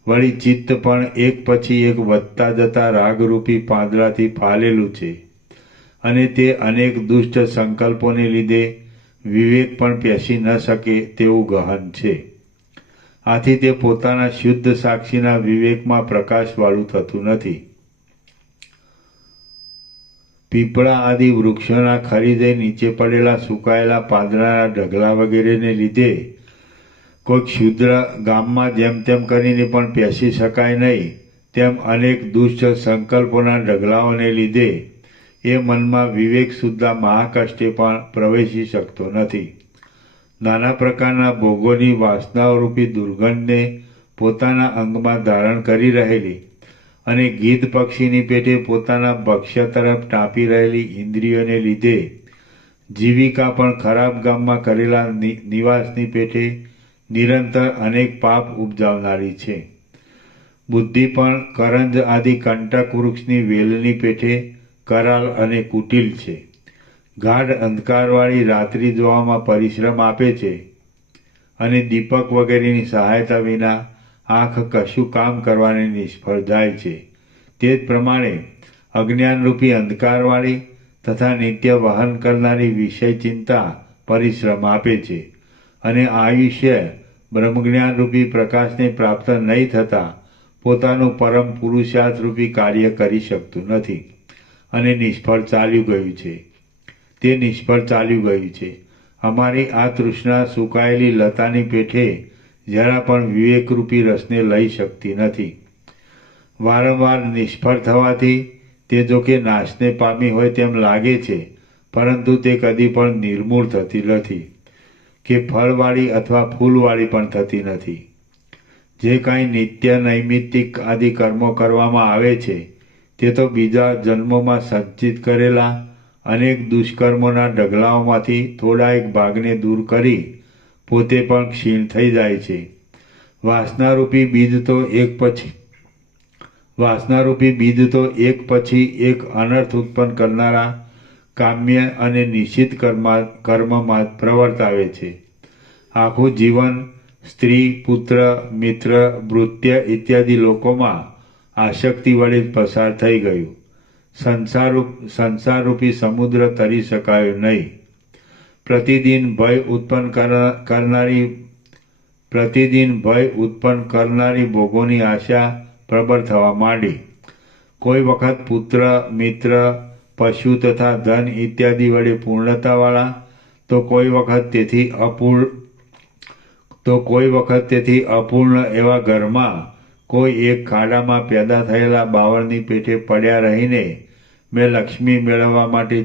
વળી ચિત્ત પણ એક પછી એક વધતા જતા રાગરૂપી પાંદડાથી ફાલેલું છે અને તે અનેક દુષ્ટ સંકલ્પોને લીધે વિવેક પણ પેસી ન શકે તેવું ગહન છે. આથી તે પોતાના શુદ્ધ સાક્ષીના વિવેકમાં પ્રકાશવાળું થતું નથી. પીપળા આદિ વૃક્ષોના ખરીદે નીચે પડેલા સુકાયેલા પાંદડાના ઢગલા વગેરેને લીધે કોઈક ક્ષુદ્ર ગામમાં જેમ તેમ કરીને પણ પેસી શકાય નહીં તેમ અનેક દુષ્ટ સંકલ્પોના ઢગલાઓને લીધે એ મનમાં વિવેક સુદ્ધા મહાકષ્ટે પણ પ્રવેશી શકતો નથી. નાના પ્રકારના ભોગોની વાસનાઓરૂપી દુર્ગંધને પોતાના અંગમાં ધારણ કરી રહેલી અને ગીધ પક્ષીની પેટે પોતાના ભક્ષ્ય તરફ ટાંપી રહેલી ઇન્દ્રિયોને લીધે જીવિકા પણ ખરાબ ગામમાં કરેલા નિવાસની પેટે નિરંતર અનેક પાપ ઉપજાવનારી છે. બુદ્ધિ પણ કરંજ આદિ કંટક વૃક્ષની વેલની પેટે કરાલ અને કુટિલ છે. ગાઢ અંધકારવાળી રાત્રિ જોવામાં પરિશ્રમ આપે છે અને દીપક વગેરેની સહાયતા વિના આંખ કશું કામ કરવાને નિષ્ફળ જાય છે. તે જ પ્રમાણે અજ્ઞાનરૂપી અંધકારવાળી તથા નિત્ય વહન કરનારી વિષય ચિંતા પરિશ્રમ આપે છે અને આયુષ્ય બ્રહ્મજ્ઞાનરૂપી પ્રકાશને પ્રાપ્ત નહીં થતાં પોતાનું પરમ પુરુષાર્થરૂપી કાર્ય કરી શકતું નથી અને નિષ્ફળ ચાલ્યું ગયું છે. અમારી આ તૃષ્ણા સુકાયેલી લતાની પેઠે જરા પણ વિવેકરૂપી રસને લઈ શકતી નથી. વારંવાર નિષ્ફળ થવાથી તે જો કે નાશને પામી હોય તેમ લાગે છે, પરંતુ તે કદી પણ નિર્મૂળ થતી નથી કે ફળવાળી અથવા ફૂલવાળી પણ થતી નથી. જે કાંઈ નિત્ય નૈમિત્તિક આદિ કર્મો કરવામાં આવે છે તે તો બીજા જન્મોમાં સંચિત કરેલા અનેક દુષ્કર્મોના ઢગલાઓમાંથી થોડા એક ભાગને દૂર કરી પોતે પણ ક્ષીણ થઈ જાય છે. વાસનારૂપી બીજ તો એક પછી એક અનર્થ ઉત્પન્ન કરનારા કામ્ય અને નિશ્ચિત કર્મમાં પ્રવર્તાવે છે. આખું જીવન સ્ત્રી, પુત્ર, મિત્ર, ભૃત્ય ઇત્યાદિ લોકોમાં આસક્તિ વડે પસાર થઈ ગયું. સંસારરૂપી સમુદ્ર તરી શકાયો નહીં. પ્રતિદિન ભય ઉત્પન્ન કરનારી ભોગોની આશા પ્રબળ થવા માંડી. કોઈ વખત પુત્ર, મિત્ર, પશુ તથા ધન ઇત્યાદિ વડે પૂર્ણતાવાળા, તો કોઈ વખત તેથી અપૂર્ણ એવા ઘરમાં કોઈ એક ખાડામાં પેદા થયેલા બાવળની પેઠે પડ્યા રહીને મેં લક્ષ્મી મેળવવા માટે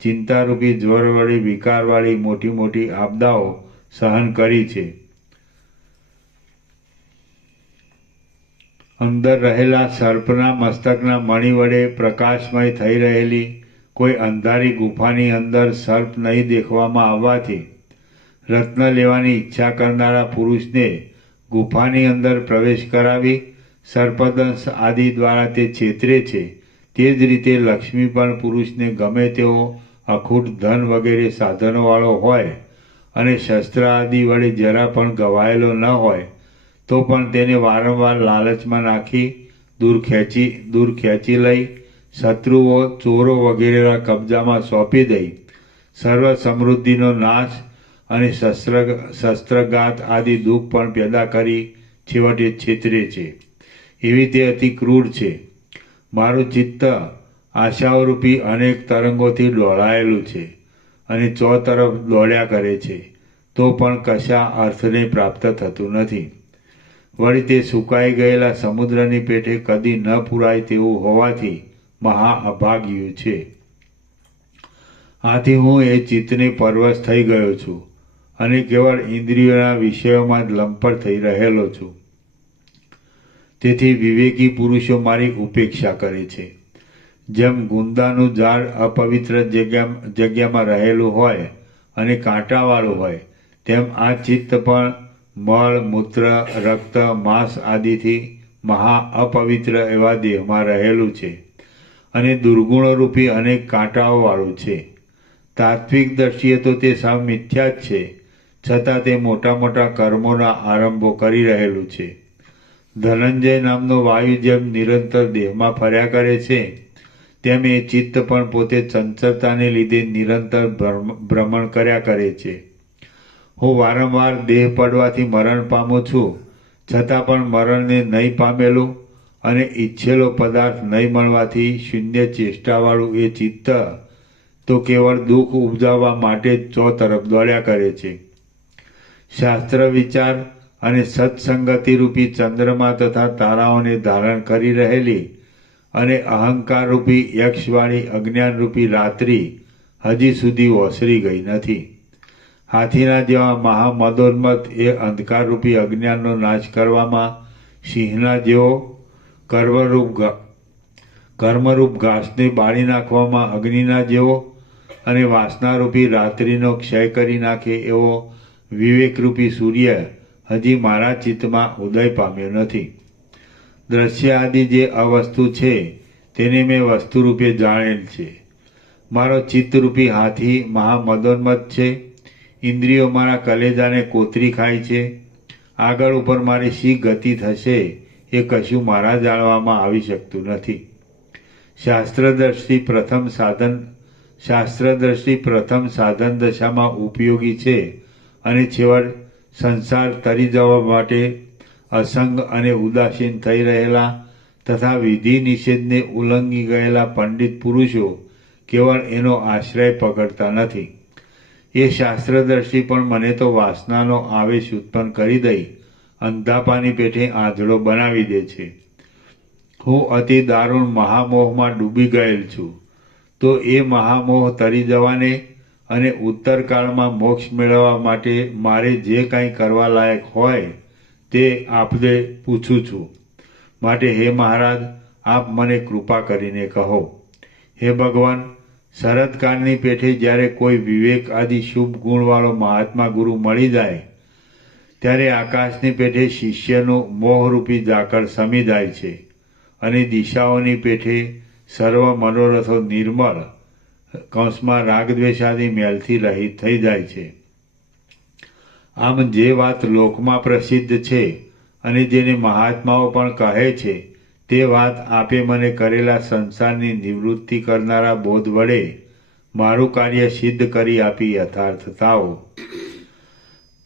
ચિંતારૂપી જ્વર વડે વિકારવાળી મોટી મોટી આપદાઓ સહન કરી છે. અંદર રહેલા સર્પના મસ્તકના મણિ વડે પ્રકાશમય થઈ રહેલી કોઈ અંધારી ગુફાની અંદર સર્પ નહીં દેખવામાં આવવાથી રત્ન લેવાની ઈચ્છા કરનારા પુરુષને ગુફાની અંદર પ્રવેશ કરાવી સર્પદંશ આદિ દ્વારા તે છેતરે છે. તે જ રીતે લક્ષ્મી પણ પુરુષને ગમે તેવો અખૂટ ધન વગેરે સાધનોવાળો હોય અને શસ્ત્ર આદિ વડે જરા પણ ગવાયેલો ન હોય તો પણ તેને વારંવાર લાલચમાં નાખી દૂર ખેંચી લઈ શત્રુઓ, ચોરો વગેરેના કબજામાં સોંપી દઈ સર્વ સમૃદ્ધિનો નાશ અને શસ્ત્રઘાત આદિ દુઃખ પણ પેદા કરી છેવટે છેતરે છે. એવી તે અતિ ક્રૂર છે. મારું ચિત્ત આશાઓરૂપી અનેક તરંગોથી દોડાયેલું છે અને ચોતરફ દોડ્યા કરે છે, તો પણ કશા અર્થને પ્રાપ્ત થતું નથી. વળી તે સુકાઈ ગયેલા સમુદ્રની પેઠે કદી ન પૂરાય તેવું હોવાથી મહા અભાગ્યું છે. આથી હું એ ચિત્તને પરવશ થઈ ગયો છું અને કેવળ ઇન્દ્રિયોના વિષયોમાં જ લંપટ થઈ રહેલો છું. તેથી વિવેકી પુરુષો મારી ઉપેક્ષા કરે છે. જેમ ગુંદાનું ઝાડ અપવિત્ર જગ્યામાં રહેલું હોય અને કાંટાવાળું હોય, તેમ આ ચિત્ત પણ મળ, મૂત્ર, રક્ત, માંસ આદિથી મહા અપવિત્ર એવા દેહમાં રહેલું છે અને દુર્ગુણોરૂપી અનેક કાંટાઓવાળું છે. તાત્વિક દ્રષ્ટિએ તો તે સાવ મિથ્યા જ છે, છતાં તે મોટા મોટા કર્મોના આરંભો કરી રહેલું છે. ધનંજય નામનો વાયુ જેમ નિરંતર દેહમાં ફર્યા કરે છે, તેમ એ ચિત્ત પણ પોતે ચંચળતાને લીધે નિરંતર ભ્રમણ કર્યા કરે છે. હું વારંવાર દેહ પડવાથી મરણ પામું છું, છતાં પણ મરણને નહીં પામેલું અને ઈચ્છેલો પદાર્થ નહીં મળવાથી શૂન્ય ચેષ્ટાવાળું એ ચિત્ત તો કેવળ દુઃખ ઉપજાવવા માટે જ ચોતરફ દોડ્યા કરે છે. શાસ્ત્ર વિચાર અને સત્સંગતિરૂપી ચંદ્રમા તથા તારાઓને ધારણ કરી રહેલી અને અહંકારરૂપી યક્ષવાળી અજ્ઞાનરૂપી રાત્રિ હજી સુધી ઓસરી ગઈ નથી. હાથીના જેવા મહામદોન્મત એ અંધકારરૂપી અજ્ઞાનનો નાશ કરવામાં સિંહના જેવો કર્મરૂપ ઘાસને બાળી નાખવામાં અગ્નિના જેવો અને વાસનારૂપી રાત્રિનો ક્ષય કરી નાખે એવો વિવેકરૂપી સૂર્ય હજી મારા ચિત્તમાં ઉદય પામ્યો નથી. દ્રશ્ય આદિ જે અવસ્તુ છે તેને મેં વસ્તુરૂપે જાણેલ છે. મારો ચિત્તરૂપી હાથી મહામદોન્મત છે. ઇન્દ્રિયો મારા કલેજાને કોતરી ખાય છે. આગળ ઉપર મારી શી ગતિ થશે એ કશું મારા જાણવામાં આવી શકતું નથી. શાસ્ત્રદ્રષ્ટિ પ્રથમ સાધન દશામાં ઉપયોગી છે અને છેવટ સંસાર તરી જવા માટે અસંગ અને ઉદાસીન થઈ રહેલા તથા વિધિ નિષેધને ઉલ્લંઘી ગયેલા પંડિત પુરુષો કેવળ એનો આશ્રય પકડતા નથી. એ શાસ્ત્રદ્રષ્ટિ પણ મને તો વાસનાનો આવેશ ઉત્પન્ન કરી દઈ અંધાપાની પેઠે આંધળો બનાવી દે છે. હું અતિ દારૂણ મહામોહમાં ડૂબી ગયેલ છું, તો એ મહામોહ તરી જવાને અને ઉત્તરકાળમાં મોક્ષ મેળવવા માટે મારે જે કાંઈ કરવા લાયક હોય તે આપને પૂછું છું. માટે હે મહારાજ, આપ મને કૃપા કરીને કહો. હે ભગવાન, શરદકાળની પેઠે જ્યારે કોઈ વિવેક આદિ શુભ ગુણવાળો મહાત્મા ગુરુ મળી જાય ત્યારે આકાશની પેઠે શિષ્યનું મોહરૂપી ઝાકળ સમી જાય છે અને દિશાઓની પેઠે સર્વ મનોરથો નિર્મળ રાગદ્વેષાદી મેલથી રહિત થઈ જાય છે. આમ જે વાત લોકમાં પ્રસિદ્ધ છે અને જેને મહાત્માઓ પણ કહે છે તે વાત આપે મને કરેલા સંસારની નિવૃત્તિ કરનારા બોધ વડે મારું કાર્ય સિદ્ધ કરી આપી યથાર્થતાઓ.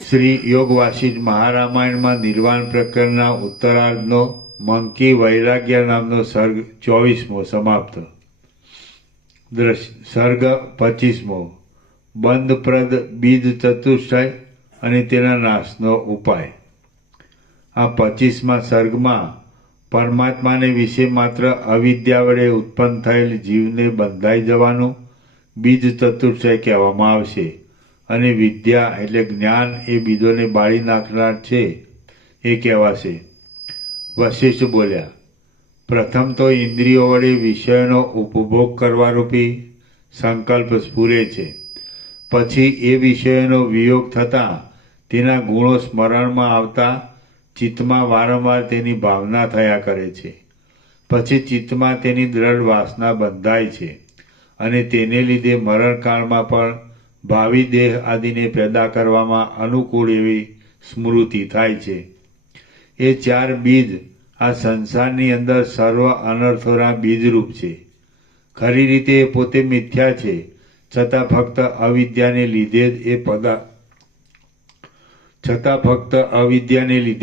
શ્રી યોગ વાસિષ્ઠ મહારામાયણમાં નિર્વાણ પ્રકરણના ઉત્તરાર્ધનો મંકી વૈરાગ્ય નામનો સર્ગ 24મો સમાપ્ત. સર્ગ 25મો બંધપ્રદ બીજ ચતુષ્ટય અને તેના નાશનો ઉપાય. આ 25મા સર્ગમાં પરમાત્માને વિશે માત્ર અવિદ્યા વડે ઉત્પન્ન થયેલ જીવને બંધાઈ જવાનું બીજ ચતુષ્ટય કહેવામાં આવશે અને વિદ્યા એટલે જ્ઞાન એ બીજોને બાળી નાખનાર છે એ કહેવાશે. વશિષ્ઠ બોલ્યા, પ્રથમ તો ઇન્દ્રિયો વડે વિષયોનો ઉપભોગ કરવારૂપી સંકલ્પ સ્ફુરે છે. પછી એ વિષયોનો વિયોગ થતાં તેના ગુણો સ્મરણમાં આવતા ચિત્તમાં વારંવાર તેની ભાવના થયા કરે છે. પછી ચિત્તમાં તેની દ્રઢ વાસના બંધાય છે અને તેને લીધે મરણકાળમાં પણ ભાવિ દેહ આદિને પેદા કરવામાં અનુકૂળ એવી સ્મૃતિ થાય છે. એ 4 બીજ આ સંસારની અંદર સર્વ અનર્થોના બીજરૂપ છે. ખરી રીતે એ પોતે મિથ્યા છે, છતાં ફક્ત અવિદ્યાને લીધે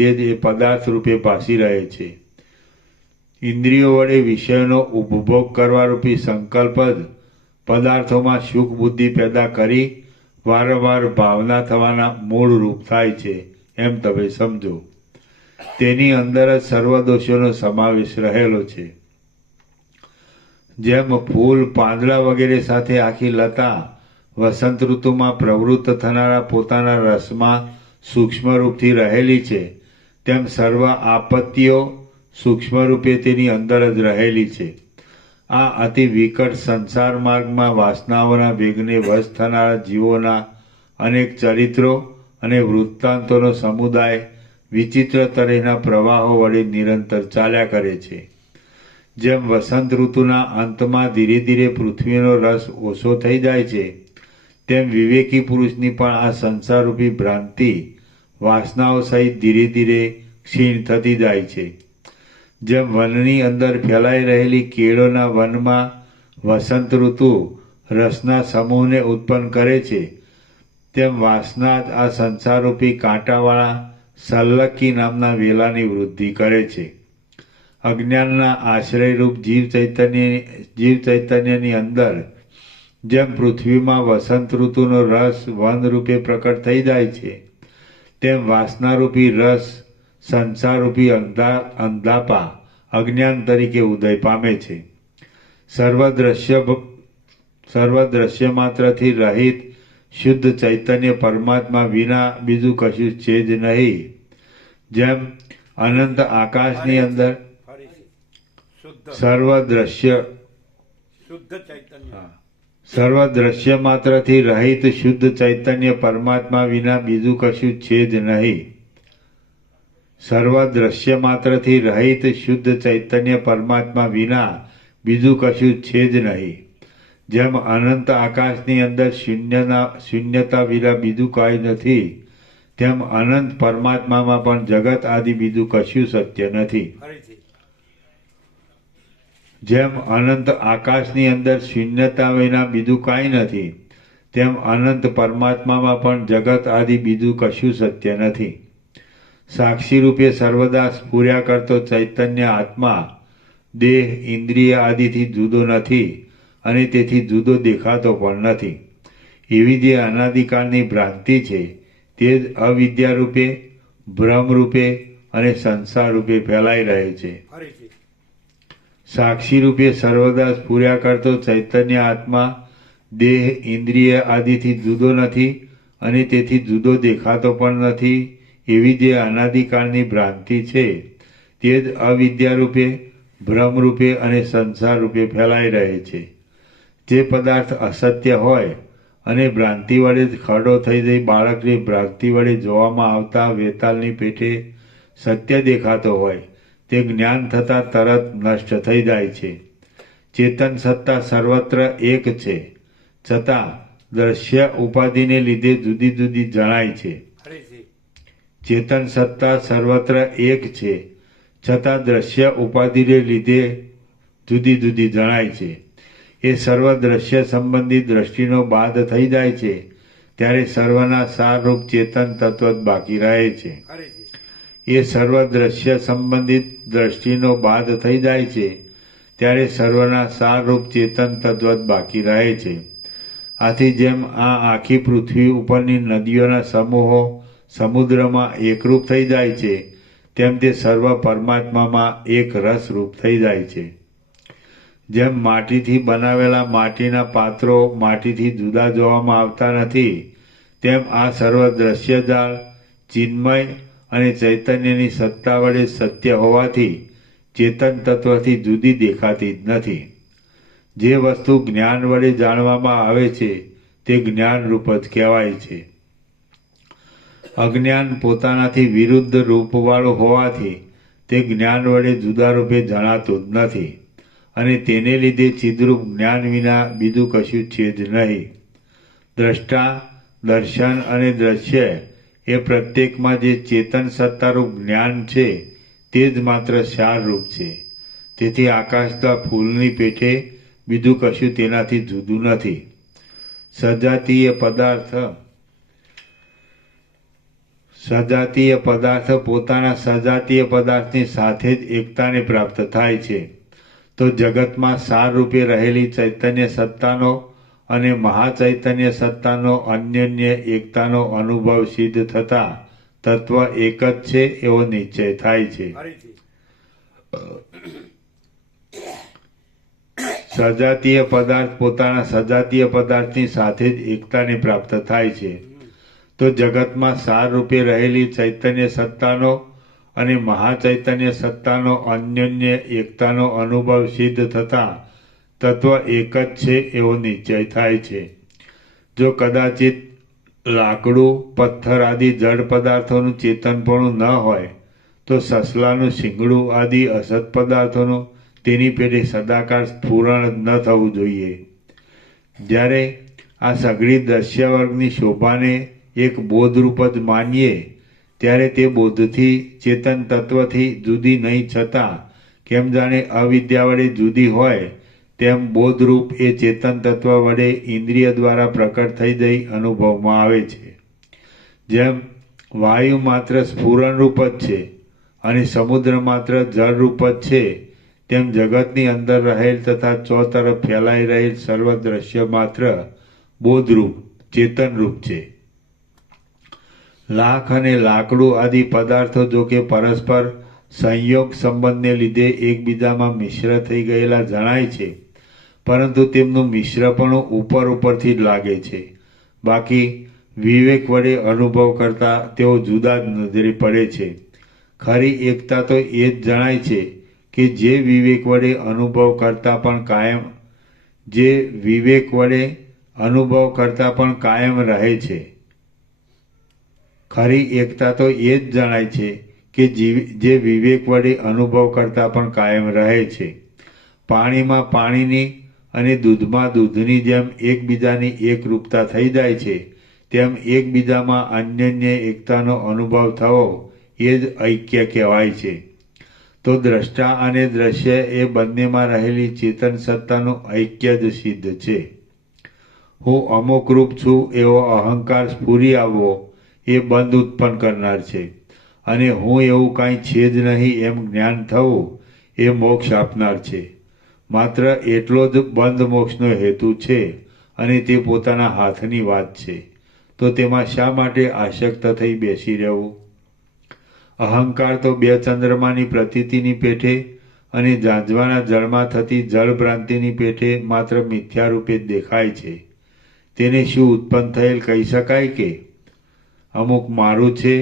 જ એ પદાર્થ રૂપે ભાસી રહે છે. ઇન્દ્રિયો વડે વિષયોનો ઉપભોગ કરવા રૂપી સંકલ્પ જ પદાર્થોમાં સુખ બુદ્ધિ પેદા કરી વારંવાર ભાવના થવાના મૂળ રૂપ થાય છે એમ તમે સમજો. તેની અંદર જ સર્વ દોષોનો સમાવેશ રહેલો છે. જેમ ફૂલ, પાંદડા વગેરે સાથે આખી લતા વસંત ઋતુમાં પ્રવૃત્ત થનારા પોતાના રસમાં સૂક્ષ્મ રૂપથી રહેલી છે, તેમ સર્વ આપત્તિઓ સૂક્ષ્મ રૂપે તેની અંદર જ રહેલી છે. આ અતિ વિકટ સંસાર માર્ગમાં વાસનાઓના વેગને વશ થનારા જીવોના અનેક ચરિત્રો અને વૃત્તાંતોનો સમુદાય વિચિત્ર તરહના પ્રવાહો વડે નિરંતર ચાલ્યા કરે છે. જેમ વસંત ઋતુના અંતમાં ધીરે ધીરે પૃથ્વીનો રસ ઓછો થઈ જાય છે, તેમ વિવેકી પુરુષની પણ આ સંસારરૂપી ભ્રાંતિ વાસનાઓ સહિત ધીરે ધીરે ક્ષીણ થતી જાય છે. જેમ વનની અંદર ફેલાઈ રહેલી કેળોના વનમાં વસંત ઋતુ રસના સમૂહને ઉત્પન્ન કરે છે, તેમ વાસના જ આ સંસારરૂપી કાંટાવાળા સલ્લકી નામના વેલાની વૃદ્ધિ કરે છે. અજ્ઞાનના આશ્રયરૂપ જીવ ચૈતન્યની અંદર જેમ પૃથ્વીમાં વસંત ઋતુનો રસ વન રૂપે પ્રકટ થઈ જાય છે, તેમ વાસનારૂપી રસ સંસારરૂપી અંધાપા અજ્ઞાન તરીકે ઉદય પામે છે. સર્વ દ્રશ્ય માત્રથી રહિત શુદ્ધ ચૈતન્ય પરમાત્મા વિના બીજું કશું છે જ નહીં. જેમ અનંત આકાશની અંદર સર્વ દ્રશ્ય માત્રથી રહિત શુદ્ધ ચૈતન્ય પરમાત્મા વિના બીજું કશું છે જ નહીં. સર્વ દ્રશ્ય માત્રથી રહિત શુદ્ધ ચૈતન્ય પરમાત્મા વિના બીજું કશું છે જ નહીં. જેમ અનંત આકાશની અંદર શૂન્યતા વિના બીજું કાંઈ નથી, તેમ અનંત પરમાત્મામાં પણ જગત આદિ બીજું કશું સત્ય નથી. જેમ અનંત આકાશની અંદર શૂન્યતા વિના બીજું કાંઈ નથી, તેમ અનંત પરમાત્મામાં પણ જગત આદિ બીજું કશું સત્ય નથી. સાક્ષી રૂપે સર્વદા સ્ફુર્યા કરતો ચૈતન્ય આત્મા દેહ, ઇન્દ્રિય આદિથી જુદો નથી અને તેથી જુદો દેખાતો પણ નથી. એવી જે અનાદિકાળની ભ્રાંતિ છે તે જ અવિદ્યા રૂપે, ભ્રમ રૂપે અને સંસાર રૂપે ફેલાઈ રહે છે. સાક્ષી રૂપે સર્વદા સ્ફુર્યા કરતો ચૈતન્ય આત્મા દેહ, ઇન્દ્રિય આદિથી જુદો નથી અને તેથી જુદો દેખાતો પણ નથી. એવી જે અનાદિકાળની ભ્રાંતિ છે તે જ અવિદ્યા રૂપે, ભ્રમ રૂપે અને સંસાર રૂપે ફેલાઈ રહે છે. જે પદાર્થ અસત્ય હોય અને ભ્રાંતિ વડે જ ખડો થઈ જઈ બાળકને ભ્રાંતિ વડે જોવામાં આવતા વેતાલની પેટે સત્ય દેખાતો હોય, તે જ્ઞાન થતાં તરત નષ્ટ થઈ જાય છે. ચેતન સત્તા સર્વત્ર એક છે, છતાં દ્રશ્ય ઉપાધિને લીધે જુદી જુદી જણાય છે. ચેતન સત્તા સર્વત્ર એક છે, છતાં દ્રશ્ય ઉપાધિને લીધે જુદી જુદી જણાય છે. એ સર્વ દ્રશ્ય સંબંધી દ્રષ્ટિનો બાદ થઈ જાય છે, ત્યારે સર્વના સારરૂપ ચેતન તત્વ જ બાકી રહે છે. એ સર્વ દ્રશ્ય સંબંધિત દ્રષ્ટિનો બાદ થઈ જાય છે, ત્યારે સર્વના સારરૂપ ચેતન તત્વ જ બાકી રહે છે. આથી જેમ આ આખી પૃથ્વી ઉપરની નદીઓના સમૂહો સમુદ્રમાં એકરૂપ થઈ જાય છે, તેમ તે સર્વ પરમાત્મામાં એક રસરૂપ થઈ જાય છે. જેમ માટીથી બનાવેલા માટીના પાત્રો માટીથી જુદા જોવામાં આવતા નથી, તેમ આ સર્વ દ્રશ્યજાળ ચિન્મય અને ચૈતન્યની સત્તા વડે સત્ય હોવાથી ચેતન તત્વથી જુદી દેખાતી જ નથી. જે વસ્તુ જ્ઞાન વડે જાણવામાં આવે છે તે જ્ઞાનરૂપ જ કહેવાય છે. અજ્ઞાન પોતાનાથી વિરુદ્ધ રૂપવાળું હોવાથી તે જ્ઞાન વડે જુદા રૂપે જણાતું જ નથી અને તેને લીધે ચિદરૂપ જ્ઞાન વિના બીજું કશું છે જ નહીં. દ્રષ્ટા, દર્શન અને દ્રશ્ય એ પ્રત્યેકમાં જે ચેતન સત્તારૂપ જ્ઞાન છે તે જ માત્ર સારરૂપ છે. તેથી આકાશના ફૂલની પેટે બીજું કશું તેનાથી જુદું નથી. સજાતીય પદાર્થ પોતાના સજાતીય પદાર્થની સાથે જ એકતાને પ્રાપ્ત થાય છે. તો જગતમાં સાર રૂપે રહેલી ચૈતન્ય સત્તાનો અને મહાચૈતન્ય સત્તાનો અન્યોન્ય એકતાનો અનુભવ સિદ્ધ થતા તત્વ એક જ છે એવો નિશ્ચય થાય છે. ફરીથી સજાતીય પદાર્થ પોતાના સજાતીય પદાર્થની સાથે જ એકતાને પ્રાપ્ત થાય છે. તો જગતમાં સાર રૂપે રહેલી ચૈતન્ય સત્તાનો અને મહાચૈતન્ય સત્તાનો અન્યોન્ય એકતાનો અનુભવ સિદ્ધ થતા તત્વ એક જ છે એવો નિશ્ચય થાય છે. જો કદાચિત લાકડું, પથ્થર આદિ જડ પદાર્થોનું ચેતનપણું ન હોય તો સસલાનું શીંગડું આદિ અસત પદાર્થોનું તેની પેટે સદાકાળ સ્ફુરણ ન થવું જોઈએ. જ્યારે આ સઘળી દ્રશ્ય વર્ગની શોભાને એક બોધરૂપ જ માનીએ ત્યારે તે બોધથી ચેતન તત્વથી જુદી નહીં છતાં કેમ જાણે અવિદ્યા વડે જુદી હોય તેમ બોધરૂપ એ ચેતન તત્વ વડે ઇન્દ્રિય દ્વારા પ્રકટ થઈ જઈ અનુભવમાં આવે છે. જેમ વાયુ માત્ર સ્ફુરણરૂપ જ છે અને સમુદ્ર માત્ર જળરૂપ જ છે, તેમ જગતની અંદર રહેલ તથા ચોતરફ ફેલાઈ રહેલ સર્વ દ્રશ્ય માત્ર બોધરૂપ ચેતનરૂપ છે. લાખ અને લાકડું આદિ પદાર્થો જો કે પરસ્પર સંયોગ સંબંધને લીધે એકબીજામાં મિશ્ર થઈ ગયેલા જણાય છે, પરંતુ તેમનું મિશ્રપણું ઉપરથી જ લાગે છે. બાકી વિવેક વડે અનુભવ કરતા તેઓ જુદા જ નજરે પડે છે. ખરી એકતા તો એ જ જણાય છે કે જે વિવેક વડે અનુભવ કરતા પણ કાયમ રહે છે. ખરી એકતા તો એ જ જણાય છે કે જે વિવેક વડે અનુભવ કરતા પણ કાયમ રહે છે. પાણીમાં પાણીની અને દૂધમાં દૂધની જેમ એકબીજાની એકરૂપતા થઈ જાય છે, તેમ એકબીજામાં અન્યોન્ય એકતાનો અનુભવ થવો એ જ ઐક્ય કહેવાય છે. તો દ્રષ્ટા અને દ્રશ્ય એ બંનેમાં રહેલી ચેતન સત્તાનું ઐક્ય જ સિદ્ધ છે. હું અમુક રૂપ છું એવો અહંકાર સ્ફુરી આવવો એ બંધ ઉત્પન્ન કરનાર છે, અને હું એવું કાંઈ છે જ નહીં એમ જ્ઞાન થવું એ મોક્ષ આપનાર છે. માત્ર એટલો જ બંધ મોક્ષનો હેતુ છે અને તે પોતાના હાથની વાત છે. તો તેમાં શા માટે આસક્ત થઈ બેસી રહેવું? અહંકાર તો બે ચંદ્રમાની પ્રતીતિની પેઠે અને ઝાંઝવાના જળમાં થતી જળભ્રાંતિની પેઠે માત્ર મિથ્યારૂપે જ દેખાય છે. તેને શું ઉત્પન્ન થયેલ કહી શકાય કે અમુક મારું છે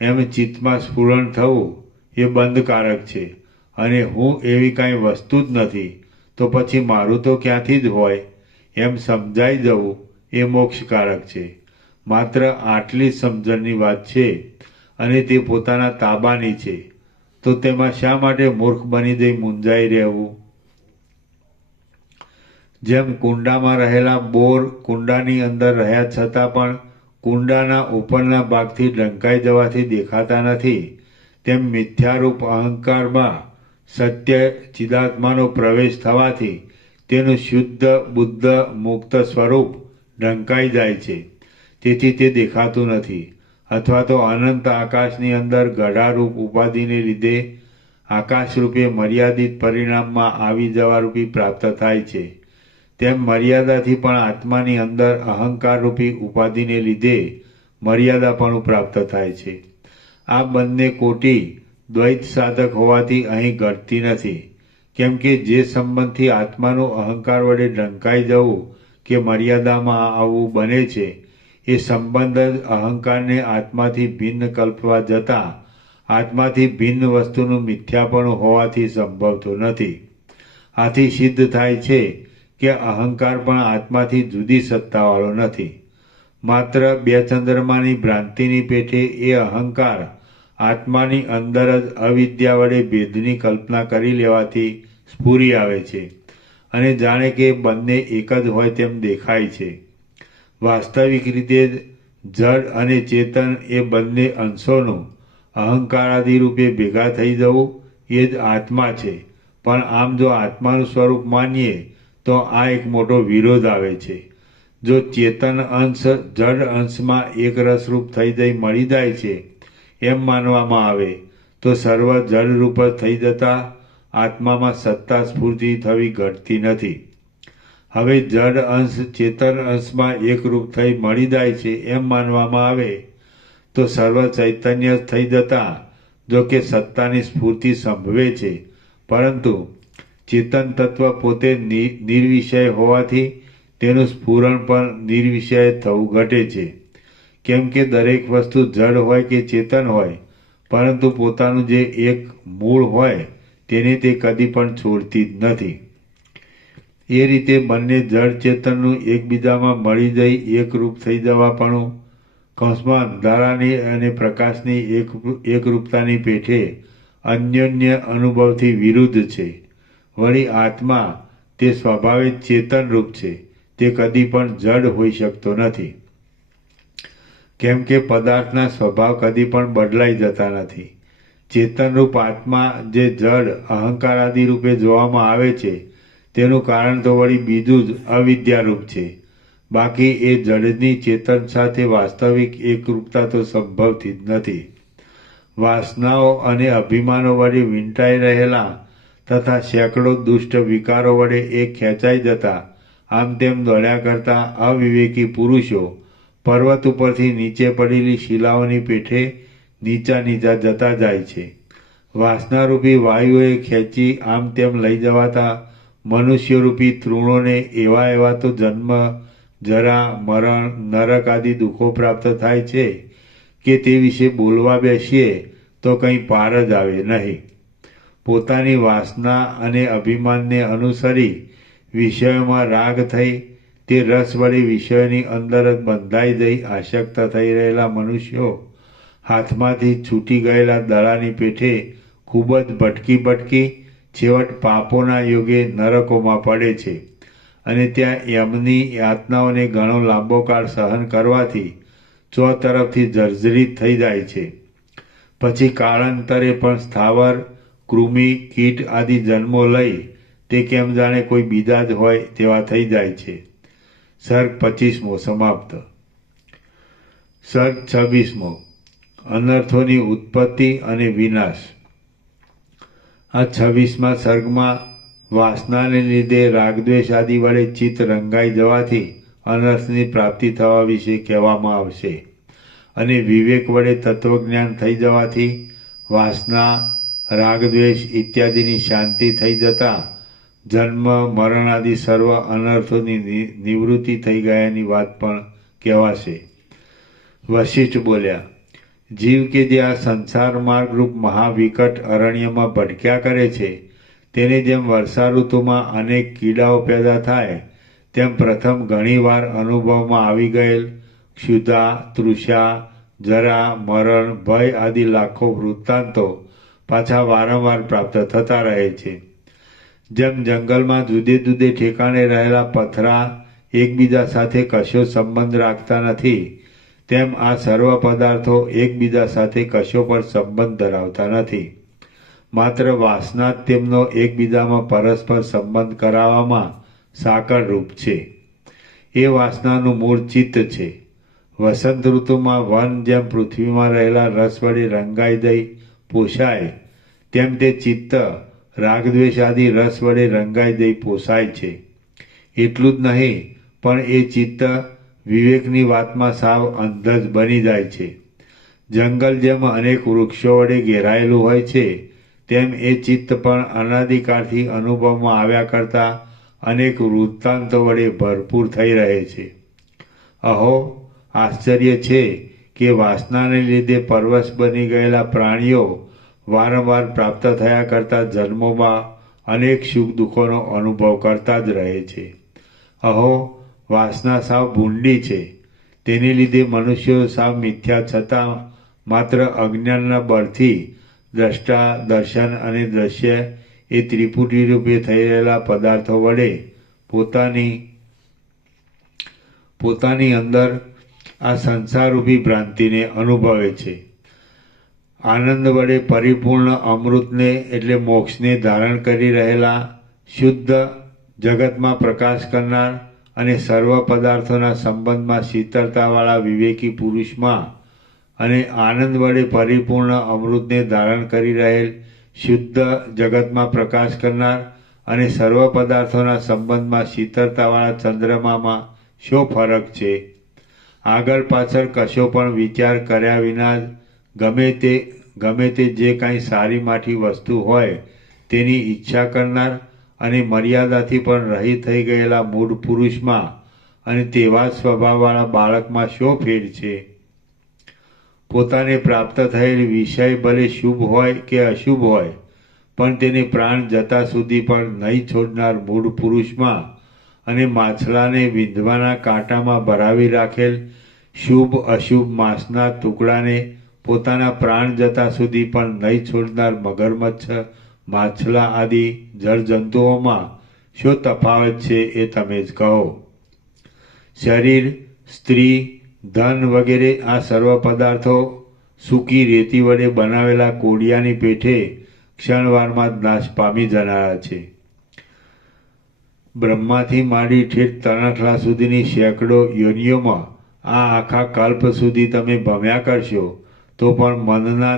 એમ ચિત્તમાં સ્ફુરણ થવું એ બંધકારક છે, અને હું એવી કાંઈ વસ્તુ જ નથી તો પછી મારું તો ક્યાંથી જ હોય એમ સમજાઈ જવું એ મોક્ષકારક છે. માત્ર આટલી જ સમજણની વાત છે અને તે પોતાના તાબાની છે. તો તેમાં શા માટે મૂર્ખ બની જઈ મૂંઝાઈ રહેવું? જેમ કુંડામાં રહેલા બોર કુંડાની અંદર રહ્યા છતાં પણ કુંડાના ઉપરના ભાગથી ઢંકાઈ જવાથી દેખાતા નથી, તેમ મિથ્યારૂપ અહંકારમાં સત્ય ચિદાત્માનો પ્રવેશ થવાથી તેનું શુદ્ધ બુદ્ધ મુક્ત સ્વરૂપ ઢંકાઈ જાય છે. તેથી તે દેખાતું નથી. અથવા તો અનંત આકાશની અંદર ગઢારૂપ ઉપાધિને લીધે આકાશરૂપે મર્યાદિત પરિણામમાં આવી જવારૂપી પ્રાપ્ત થાય છે. તેમ મર્યાદાથી પણ આત્માની અંદર અહંકારરૂપી ઉપાધિને લીધે મર્યાદાપણું પ્રાપ્ત થાય છે. આ બંને કોટી દ્વૈત સાધક હોવાથી અહીં ઘટતી નથી. કેમ કે જે સંબંધથી આત્માનું અહંકાર વડે ઢંકાઈ જવું કે મર્યાદામાં આવવું બને છે, એ સંબંધ જ અહંકારને આત્માથી ભિન્ન કલ્પવા જતાં આત્માથી ભિન્ન વસ્તુનું મિથ્યાપણું હોવાથી સંભવતો નથી. આથી સિદ્ધ થાય છે કે અહંકાર પણ આત્માથી જુદી સત્તાવાળો નથી. માત્ર બે ચંદ્રમાની ભ્રાંતિની પેઠે એ અહંકાર આત્માની અંદર જ અવિદ્યા વડે ભેદની કલ્પના કરી લેવાથી સ્ફુરી આવે છે અને જાણે કે બંને એક જ હોય તેમ દેખાય છે. વાસ્તવિક રીતે જડ અને ચેતન એ બંને અંશોનું અહંકારાદિ રૂપે ભેગા થઈ જવું એ જ આત્મા છે. પણ આમ જો આત્માનું સ્વરૂપ માનીએ તો આ એક મોટો વિરોધ આવે છે. જો ચેતન અંશ જડ અંશમાં એક રસરૂપ થઈ જઈ મળી જાય છે એમ માનવામાં આવે તો સર્વ જડરૂપ થઈ જતા આત્મામાં સત્તા સ્ફૂર્તિ થવી ઘટતી નથી. હવે જડ અંશ ચેતન અંશમાં એકરૂપ થઈ મળી જાય છે એમ માનવામાં આવે તો સર્વ ચૈતન્ય થઈ જતા જો કે સત્તાની સ્ફૂર્તિ સંભવે છે, પરંતુ ચેતન તત્વ પોતે નિર્વિષય હોવાથી તેનું સ્ફુરણ પણ નિર્વિષય થવું ઘટે છે. કેમ કે દરેક વસ્તુ જડ હોય કે ચેતન હોય, પરંતુ પોતાનું જે એક મૂળ હોય તેને તે કદી પણ છોડતી જ નથી. એ રીતે બંને જડ ચેતનનું એકબીજામાં મળી જઈ એકરૂપ થઈ જવાપણું કૌંસમાં અંધારાની અને પ્રકાશની એકરૂપતાની પેઠે અન્યોન્ય અનુભવથી વિરુદ્ધ છે. વળી આત્મા તે સ્વભાવે ચેતનરૂપ છે, તે કદી પણ જડ હોઈ શકતો નથી. કેમ કે પદાર્થના સ્વભાવ કદી પણ બદલાઈ જતા નથી. ચેતનરૂપ આત્મા જે જડ અહંકારાદિ રૂપે જોવામાં આવે છે તેનું કારણ તો વળી બીજું જ અવિદ્યારૂપ છે. બાકી એ જડની ચેતન સાથે વાસ્તવિક એકરૂપતા તો સંભવતી જ નથી. વાસનાઓ અને અભિમાનો વડે વીંટાઈ રહેલા તથા સેંકડો દુષ્ટ વિકારો વડે એ ખેંચાઈ જતા આમ તેમ દોડ્યા કરતા અવિવેકી પુરુષો પર્વત ઉપરથી નીચે પડેલી શિલાઓની પેઠે નીચા જતા જાય છે. વાસનારૂપી વાયુએ ખેંચી આમ તેમ લઈ જવાતા મનુષ્યરૂપી તૃણોને એવા તો જન્મ, જરા, મરણ, નરક આદિ દુઃખો પ્રાપ્ત થાય છે કે તે વિશે બોલવા બેસીએ તો કંઈ પાર જ આવે નહીં. પોતાની વાસના અને અભિમાનને અનુસરી વિષયોમાં રાગ થઈ તે રસ વડે વિષયોની અંદર જ બંધાઈ જઈ આસક્ત થઈ રહેલા મનુષ્યો હાથમાંથી છૂટી ગયેલા દડાની પેઠે ખૂબ જ ભટકી છેવટ પાપોના યોગે નરકોમાં પડે છે અને ત્યાં એમની યાતનાઓને ઘણો લાંબો કાળ સહન કરવાથી ચોતરફથી જર્જરિત થઈ જાય છે. પછી કાળાંતરે પણ સ્થાવર, કૃમિ, કીટ આદિ જન્મો લઈ તે કેમ જાણે કોઈ બીજા જ હોય તેવા થઈ જાય છે. સર્ગ 25મો સમાપ્ત. સર્ગ 26મો અનર્થોની ઉત્પત્તિ અને વિનાશ. આ 26મા સર્ગમાં વાસનાને લીધે રાગદ્વેષ આદિ વડે ચિત્ત રંગાઈ જવાથી અનર્થની પ્રાપ્તિ થવા વિશે કહેવામાં આવશે અને વિવેક વડે તત્વજ્ઞાન થઈ જવાથી વાસના, રાગદ્વેષ ઇત્યાદિની શાંતિ થઈ જતા જન્મ, મરણ આદિ સર્વ અનર્થોની નિવૃત્તિ થઈ ગયાની વાત પણ કહેવાશે. વશિષ્ઠ બોલ્યા, જીવ કે જે આ સંસાર માર્ગરૂપ મહાવિકટ અરણ્યમાં ભટક્યા કરે છે તેને જેમ વર્ષા ઋતુમાં અનેક કીડાઓ પેદા થાય તેમ પ્રથમ ઘણીવાર અનુભવમાં આવી ગયેલ ક્ષુધા, તૃષા, જરા, મરણ, ભય આદિ લાખો વૃત્તાંતો પાછા વારંવાર પ્રાપ્ત થતા રહે છે. જેમ જંગલમાં જુદે જુદે ઠેકાણે રહેલા પથરા એકબીજા સાથે કશો સંબંધ રાખતા નથી, તેમ આ સર્વ પદાર્થો એકબીજા સાથે કશો પણ સંબંધ ધરાવતા નથી. માત્ર વાસના જ તેમનો એકબીજામાં પરસ્પર સંબંધ કરાવવામાં સાંકળરૂપ છે. એ વાસનાનું મૂળ ચિત્ત છે. વસંત ઋતુમાં વન જેમ પૃથ્વીમાં રહેલા રસ વડે રંગાઈ દઈ પોષાય તેમ તે ચિત્ત રાગદ્વેષ આદિ રસ વડે રંગાઈ દઈ પોષાય છે. એટલું જ નહીં, પણ એ ચિત્ત વિવેકની વાતમાં સાવ અંધ જ બની જાય છે. જંગલ જેમ અનેક વૃક્ષો વડે ઘેરાયેલું હોય છે તેમ એ ચિત્ત પણ અનાદિકાળથી અનુભવમાં આવ્યા કરતા અનેક વૃત્તાંતો વડે ભરપૂર થઈ રહે છે. અહો, આશ્ચર્ય છે કે વાસનાને લીધે પરવશ બની ગયેલા પ્રાણીઓ વારંવાર પ્રાપ્ત થયા કરતા જન્મોમાં અનેક સુખ દુઃખોનો અનુભવ કરતા જ રહે છે. અહો, વાસના સાવ ભૂંડી છે. તેને લીધે મનુષ્યો સાવ મિથ્યા છતાં માત્ર અજ્ઞાનના બળથી દ્રષ્ટા, દર્શન અને દ્રશ્ય એ ત્રિપુટી રૂપે થઈ રહેલા પદાર્થો વડે પોતાની અંદર આ સંસારરૂપી ભ્રાંતિને અનુભવે છે. આનંદ વડે પરિપૂર્ણ અમૃતને એટલે મોક્ષને ધારણ કરી રહેલા શુદ્ધ જગતમાં પ્રકાશ કરનાર અને સર્વ પદાર્થોના સંબંધમાં શીતળતાવાળા વિવેકી પુરુષમાં અને આનંદ વડે પરિપૂર્ણ અમૃતને ધારણ કરી રહેલ શુદ્ધ જગતમાં પ્રકાશ કરનાર અને સર્વ પદાર્થોના સંબંધમાં શીતળતાવાળા ચંદ્રમામાં શો ફરક છે? આગળ પાછળ કશો પણ વિચાર કર્યા વિના જ ગમે તે જે કાંઈ સારી માઠી વસ્તુ હોય તેની ઈચ્છા કરનાર અને મર્યાદાથી પણ રહિત થઈ ગયેલા મૂળ પુરુષમાં અને તેવા સ્વભાવવાળા બાળકમાં શો ફેર છે? પોતાને પ્રાપ્ત થયેલ વિષય ભલે શુભ હોય કે અશુભ હોય પણ તેને પ્રાણ જતા સુધી પણ નહીં છોડનાર મૂળ પુરુષમાં અને માછલાને વીંધવાના કાંટામાં ભરાવી રાખેલ શુભ અશુભ માંસના ટુકડાને પોતાના પ્રાણ જતા સુધી પણ નહીં છોડનાર મગરમચ્છ, માછલા આદિ જળજંતુઓમાં શું તફાવત છે એ તમે જ કહો. શરીર, સ્ત્રી, ધન વગેરે આ સર્વ પદાર્થો સૂકી રેતી વડે બનાવેલા કોડિયાની પેઠે ક્ષણવારમાં જ નાશ પામી જનારા છે. બ્રહ્માથી માંડી ઠેઠ તણખલા સુધીની સેંકડો યોનિઓમાં આ આખા કલ્પ સુધી તમે ભમ્યા કરશો તો પણ મનના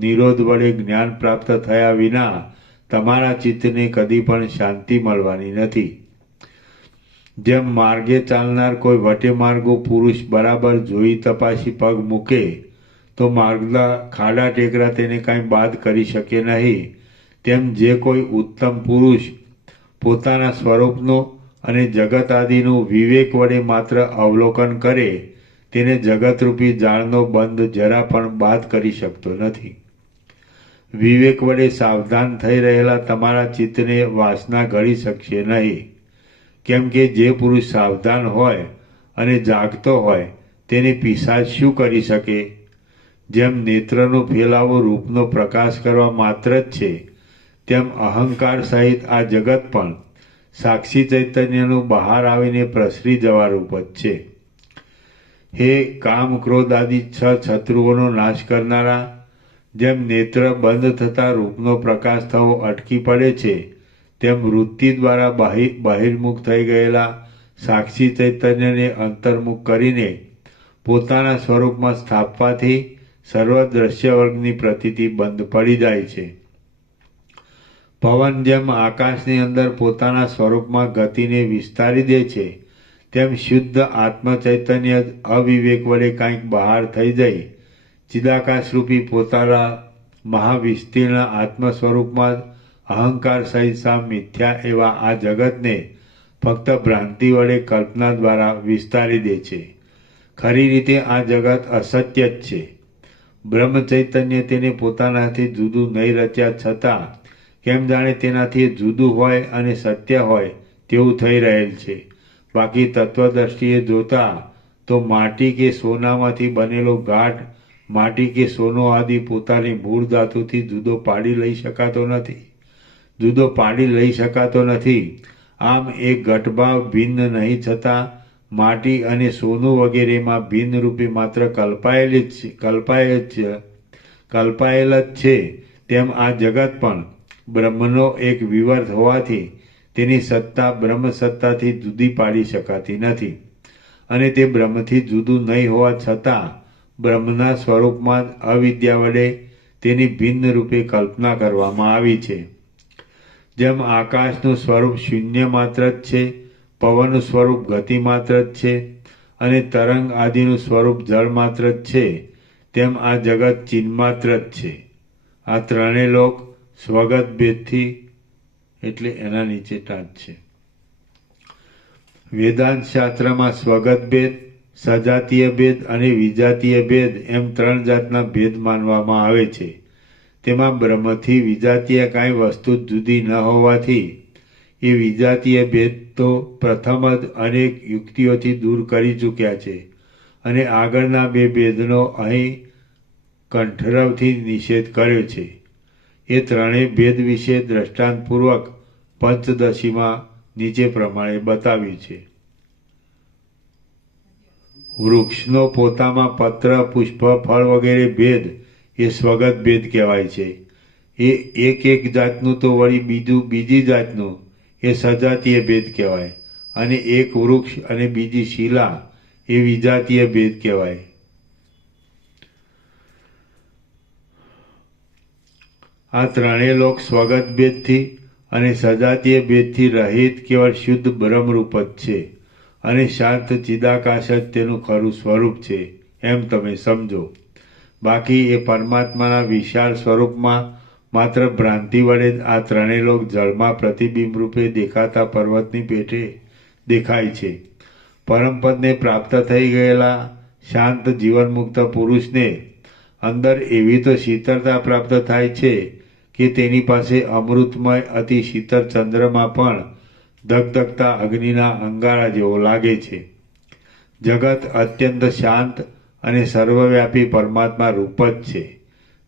નિરોધ વડે જ્ઞાન પ્રાપ્ત થયા વિના તમારા ચિત્તને કદી પણ શાંતિ મળવાની નથી. જેમ માર્ગે ચાલનાર કોઈ વટે માર્ગો પુરુષ બરાબર જોઈ તપાસી પગ મૂકે તો માર્ગના ખાડા ટેકરા તેને કાંઈ બાદ કરી શકે નહીં, તેમ જે કોઈ ઉત્તમ પુરુષ પોતાના સ્વરૂપનો અને જગત આદિનું વિવેક વડે માત્ર અવલોકન કરે તેને જગતરૂપી જાળનો બંધ જરા પણ બાદ કરી શકતો નથી. વિવેક વડે સાવધાન થઈ રહેલા તમારા ચિત્તને વાસના ઘડી શકશે નહીં, કેમ કે જે પુરુષ સાવધાન હોય અને જાગતો હોય તેને પિશાચ શું કરી શકે? જેમ નેત્રનો ફેલાવો રૂપનો પ્રકાશ કરવા માત્ર જ છે, તેમ અહંકાર સહિત આ જગત પણ સાક્ષી ચૈતન્યનું બહાર આવીને પ્રસરી જવા રૂપ જ છે. હે કામ ક્રોધ આદિ 6 શત્રુઓનો નાશ કરનારા, જેમ નેત્ર બંધ થતાં રૂપનો પ્રકાશ થવો અટકી પડે છે તેમ વૃત્તિ દ્વારા બહિર્મુખ થઈ ગયેલા સાક્ષી ચૈતન્યને અંતર્મુખ કરીને પોતાના સ્વરૂપમાં સ્થાપવાથી સર્વ દ્રશ્ય વર્ગની પ્રતીતિ બંધ પડી જાય છે. પવન જેમ આકાશની અંદર પોતાના સ્વરૂપમાં ગતિને વિસ્તારી દે છે તેમ શુદ્ધ આત્મ ચૈતન્ય અવિવેક વડે કાંઈક બહાર થઈ જાય ચિદાકાશરૂપી પોતાના મહાવિસ્તીર્ણ આત્મ સ્વરૂપમાં અહંકાર સહિત સા મિથ્યા એવા આ જગતને ફક્ત ભ્રાંતિ વડે કલ્પના દ્વારા વિસ્તારી દે છે. ખરી રીતે આ જગત અસત્ય જ છે. બ્રહ્મ ચૈતન્ય તેને પોતાનાથી જુદું નહીં રચ્યા છતાં કેમ જાણે તેનાથી જુદું હોય અને સત્ય હોય તેવું થઈ રહેલ છે. બાકી તત્વદ્રષ્ટિએ જોતા તો માટી કે સોનામાંથી બનેલો ગાંઠ માટી કે સોનો આદિ પોતાની મૂળ ધાતુથી જુદો પાડી લઈ શકાતો નથી. આમ એક ઘટભાવ ભિન્ન નહીં છતાં માટી અને સોનું વગેરેમાં ભિન્ન રૂપે માત્ર કલ્પાયેલ જ છે, તેમ આ જગત પણ બ્રહ્મનો એક વિવર્ત હોવાથી તેની સત્તા બ્રહ્મ સત્તાથી જુદી પાડી શકાતી નથી અને તે બ્રહ્મથી જુદું નહીં હોવા છતાં બ્રહ્મના સ્વરૂપમાં જ અવિદ્યા વડે તેની ભિન્ન રૂપે કલ્પના કરવામાં આવી છે. જેમ આકાશનું સ્વરૂપ શૂન્ય માત્ર જ છે, પવનનું સ્વરૂપ ગતિ માત્ર જ છે અને તરંગ આદિનું સ્વરૂપ જળ માત્ર જ છે, તેમ આ જગત ચિન્માત્ર જ છે. આ ત્રણેય લોક સ્વગત ભેદથી એટલે એના નીચે ટાંચ છે. વેદાંત શાસ્ત્રમાં સ્વગત ભેદ, સજાતીય ભેદ અને વિજાતીય ભેદ એમ 3 જાતના ભેદ માનવામાં આવે છે. તેમાં બ્રહ્મથી વિજાતીય કાંઈ વસ્તુ જુદી ન હોવાથી એ વિજાતીય ભેદ તો પ્રથમ જ અનેક યુક્તિઓથી દૂર કરી ચૂક્યા છે અને આગળના 2 ભેદનો અહીં કંઠરવથી નિષેધ કર્યો છે. એ ત્રણેય ભેદ વિશે દ્રષ્ટાંતપૂર્વક પંચદશીમાં નીચે પ્રમાણે બતાવ્યું છે. વૃક્ષનો પોતામાં પત્ર પુષ્પ ફળ વગેરે ભેદ એ સ્વગત ભેદ કહેવાય છે. એ એક જાતનું તો વળી બીજી જાતનું એ સજાતીય ભેદ કહેવાય, અને એક વૃક્ષ અને બીજી શિલા એ વિજાતીય ભેદ કહેવાય. આ ત્રણેય લોક સ્વગત ભેદથી અને સજાતીય ભેદથી રહિત કેવળ શુદ્ધ બ્રહ્મરૂપ જ છે, અને શાંત ચિદાકાશ જ તેનું ખરું સ્વરૂપ છે એમ તમે સમજો. બાકી એ પરમાત્માના વિશાળ સ્વરૂપમાં માત્ર ભ્રાંતિ વડે જ આ ત્રણેય લોક જળમાં પ્રતિબિંબ રૂપે દેખાતા પર્વતની પેઠે દેખાય છે. પરમપદને પ્રાપ્ત થઈ ગયેલા શાંત જીવનમુક્ત પુરુષને અંદર એવી તો શીતળતા પ્રાપ્ત થાય છે કે તેની પાસે અમૃતમય અતિ શીતળ ચંદ્રમાં પણ ધગધગતા અગ્નિના અંગારા જેવો લાગે છે. જગત અત્યંત શાંત અને સર્વવ્યાપી પરમાત્મા રૂપ જ છે,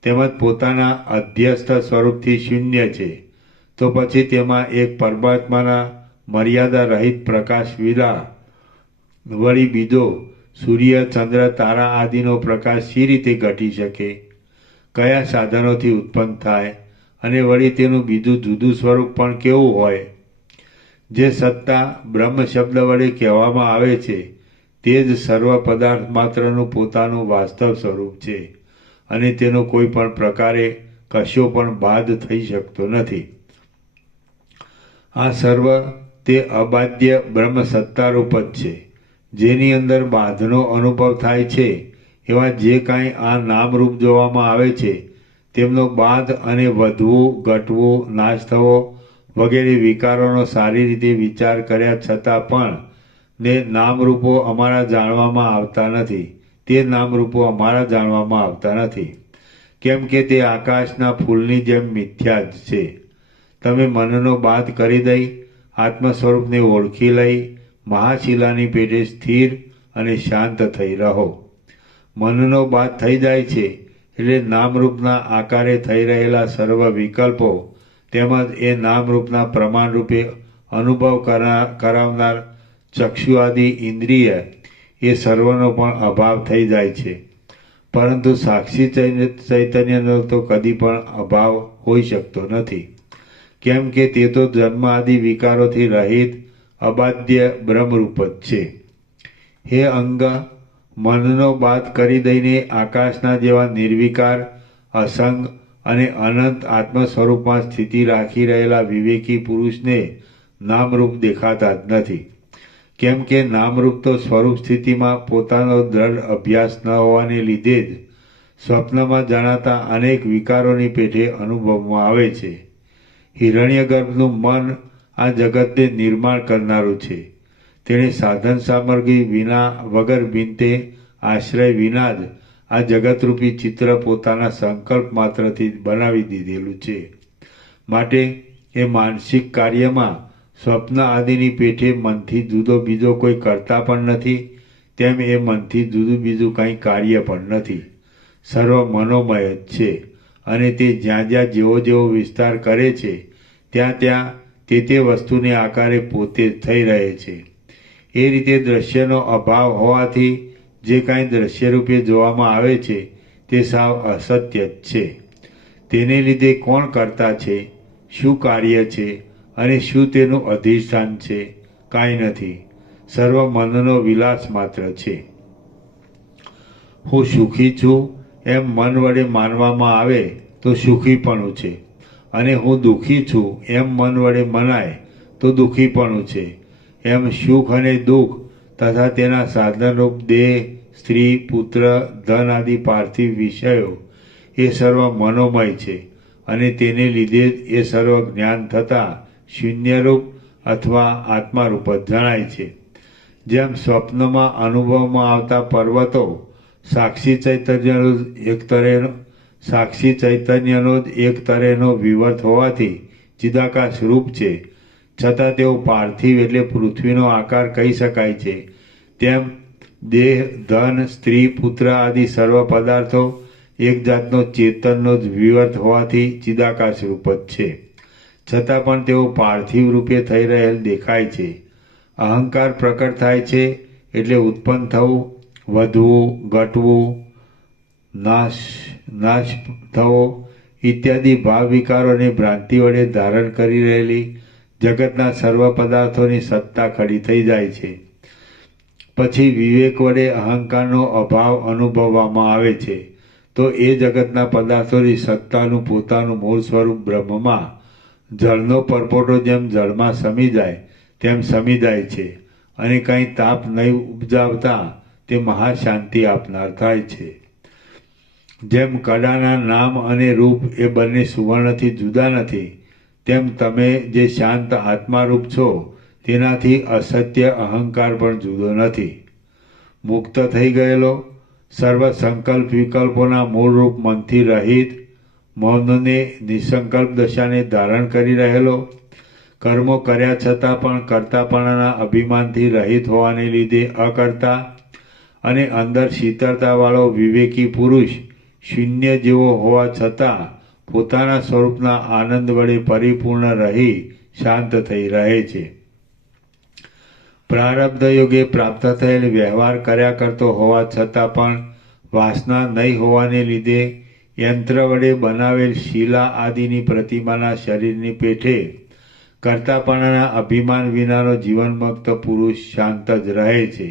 તેમજ પોતાના અધ્યસ્થ સ્વરૂપથી શૂન્ય છે. તો પછી તેમાં એક પરમાત્માના મર્યાદા રહિત પ્રકાશ વિના વળી બીજો સૂર્ય ચંદ્ર તારા આદિનો પ્રકાશ શી રીતે ઘટી શકે? કયા સાધનોથી ઉત્પન્ન થાય? અને વળી તેનું બીજું જુદું સ્વરૂપ પણ કેવું હોય? જે સત્તા બ્રહ્મ શબ્દ વડે કહેવામાં આવે છે તે જ સર્વ પદાર્થ માત્રનું પોતાનું વાસ્તવ સ્વરૂપ છે, અને તેનો કોઈ પણ પ્રકારે કશો પણ બાદ થઈ શકતો નથી. આ સર્વ તે અબાધ્ય બ્રહ્મ સત્તારૂપ જ છે, જેની અંદર બાધનો અનુભવ થાય છે. એવા જે કાંઈ આ નામરૂપ જોવામાં આવે છે તેમનો બાધ અને વધવું, ઘટવું, નાશ થવો વગેરે વિકારોનો સારી રીતે વિચાર કર્યા છતાં પણ ને નામરૂપો અમારા જાણવામાં આવતા નથી. તે નામરૂપો અમારા જાણવામાં આવતા નથી, કેમ કે તે આકાશના ફૂલની જેમ મિથ્યા જ છે. તમે મનનો બાદ કરી દઈ આત્મ સ્વરૂપને ઓળખી લઈ મહાશિલાની પેટે સ્થિર અને શાંત થઈ રહો. મનનો બાદ થઈ જાય છે એટલે નામરૂપના આકારે થઈ રહેલા સર્વ વિકલ્પો તેમજ એ નામરૂપના પ્રમાણરૂપે અનુભવ કરાવનાર ચક્ષુ આદિ ઇન્દ્રિય એ સર્વનો પણ અભાવ થઈ જાય છે. પરંતુ સાક્ષી ચૈતન્યનો તો કદી પણ અભાવ હોઈ શકતો નથી, કેમ કે તે તો જન્મ આદિ વિકારોથી રહિત અબાધ્ય બ્રહ્મરૂપ જ છે. હે અંગ, મનનો બાદ કરી દઈને આકાશના જેવા નિર્વિકાર, અસંગ અને અનંત આત્મ સ્વરૂપમાં સ્થિતિ રાખી રહેલા વિવેકી પુરુષને નામરૂપ દેખાતા જ નથી, કેમ કે નામરૂપ તો સ્વરૂપ સ્થિતિમાં પોતાનો દ્રઢ અભ્યાસ ન હોવાને લીધે જ સ્વપ્નમાં જણાતા અનેક વિકારોની પેઠે અનુભવમાં આવે છે. હિરણ્યગર્ભનું મન આ જગતને નિર્માણ કરનારું છે. તેણે સાધન સામગ્રી વિના વગર બિનતે આશ્રય વિના જ આ જગતરૂપી ચિત્ર પોતાના સંકલ્પ માત્રથી બનાવી દીધેલું છે. માટે એ માનસિક કાર્યમાં સ્વપ્ન આદિની પેઠે મનથી જુદો બીજો કોઈ કરતા પણ નથી, તેમ એ મનથી જુદું બીજું કંઈ કાર્ય પણ નથી. સર્વ મનોમય જ છે, અને તે જ્યાં જ્યાં જેવો જેવો વિસ્તાર કરે છે ત્યાં ત્યાં તે વસ્તુને આકારે પોતે જ થઈ રહે છે. એ રીતે દ્રશ્યનો અભાવ હોવાથી જે કાંઈ દ્રશ્યરૂપે જોવામાં આવે છે તે સાવ અસત્ય જ છે. તેને લીધે કોણ કરતા છે, શું કાર્ય છે અને શું તેનું અધિષ્ઠાન છે? કાંઈ નથી, સર્વ મનનો વિલાસ માત્ર છે. હું સુખી છું એમ મન વડે માનવામાં આવે તો સુખીપણું છે, અને હું દુઃખી છું એમ મન વડે મનાય તો દુઃખીપણું છે. એમ સુખ અને દુઃખ તથા તેના સાધનરૂપ દેહ, સ્ત્રી, પુત્ર, ધન આદિ પાર્થિવ વિષયો એ સર્વ મનોમય છે, અને તેને લીધે જ એ સર્વ જ્ઞાન થતાં શૂન્યરૂપ અથવા આત્મારૂપ જ જણાય છે. જેમ સ્વપ્નમાં અનુભવમાં આવતા પર્વતો સાક્ષી ચૈતન્યનો જ એક તરેનો વિવર્ત હોવાથી ચિદાકાશ રૂપ છે, છતાં તેઓ પાર્થિવ એટલે પૃથ્વીનો આકાર કહી શકાય છે. તેમ દેહ, ધન, સ્ત્રી, પુત્ર આદિ સર્વ પદાર્થો એક જાતનો ચેતનનો જ વિવર્ત હોવાથી ચિદાકાશ રૂપ જ છે, છતાં પણ તેઓ પાર્થિવ રૂપે થઈ રહેલ દેખાય છે. અહંકાર પ્રકટ થાય છે એટલે ઉત્પન્ન થવું વધવું, ઘટવું, નાશ થવો ઇત્યાદિ ભાવ વિકારોને ભ્રાંતિ વડે ધારણ કરી રહેલી જગતના સર્વ પદાર્થોની સત્તા ખડી થઈ જાય છે. પછી વિવેક વડે અહંકારનો અભાવ અનુભવવામાં આવે છે. તો એ જગતના પદાર્થોની સત્તાનું પોતાનું મૂળ સ્વરૂપ બ્રહ્મમાં જળનો પરપોટો જેમ જળમાં સમી જાય તેમ સમી જાય છે અને કંઈ તાપ નહીં ઉપજાવતા તે મહાશાંતિ આપનાર થાય છે. જેમ કડાના નામ અને રૂપ એ બંને સુવર્ણથી જુદા નથી, તેમ તમે જે શાંત આત્મારૂપ છો તેનાથી અસત્ય અહંકાર પણ જુદો નથી. મુક્ત થઈ ગયેલો, સર્વ સંકલ્પ વિકલ્પોના મૂળરૂપ મનથી રહિત, મૌનને નિસંકલ્પ દશાને ધારણ કરી રહેલો, કર્મો કર્યા છતાં પણ કર્તાપણાના અભિમાનથી રહિત હોવાને લીધે અકર્તા અને અંદર શીતળતાવાળો વિવેકી પુરુષ શૂન્ય જેવો હોવા છતાં પોતાના સ્વરૂપના આનંદ વડે પરિપૂર્ણ રહી શાંત થઈ રહે છે. પ્રારબ્ધ યોગે પ્રાપ્ત થયેલ વ્યવહાર કર્યા કરતો હોવા છતાં પણ વાસના નહીં હોવાને લીધે યંત્ર વડે બનાવેલ શિલા આદિની પ્રતિમાના શરીરની પેઠે કર્તાપણાના અભિમાન વિનાનો જીવનમુક્ત પુરુષ શાંત જ રહે છે.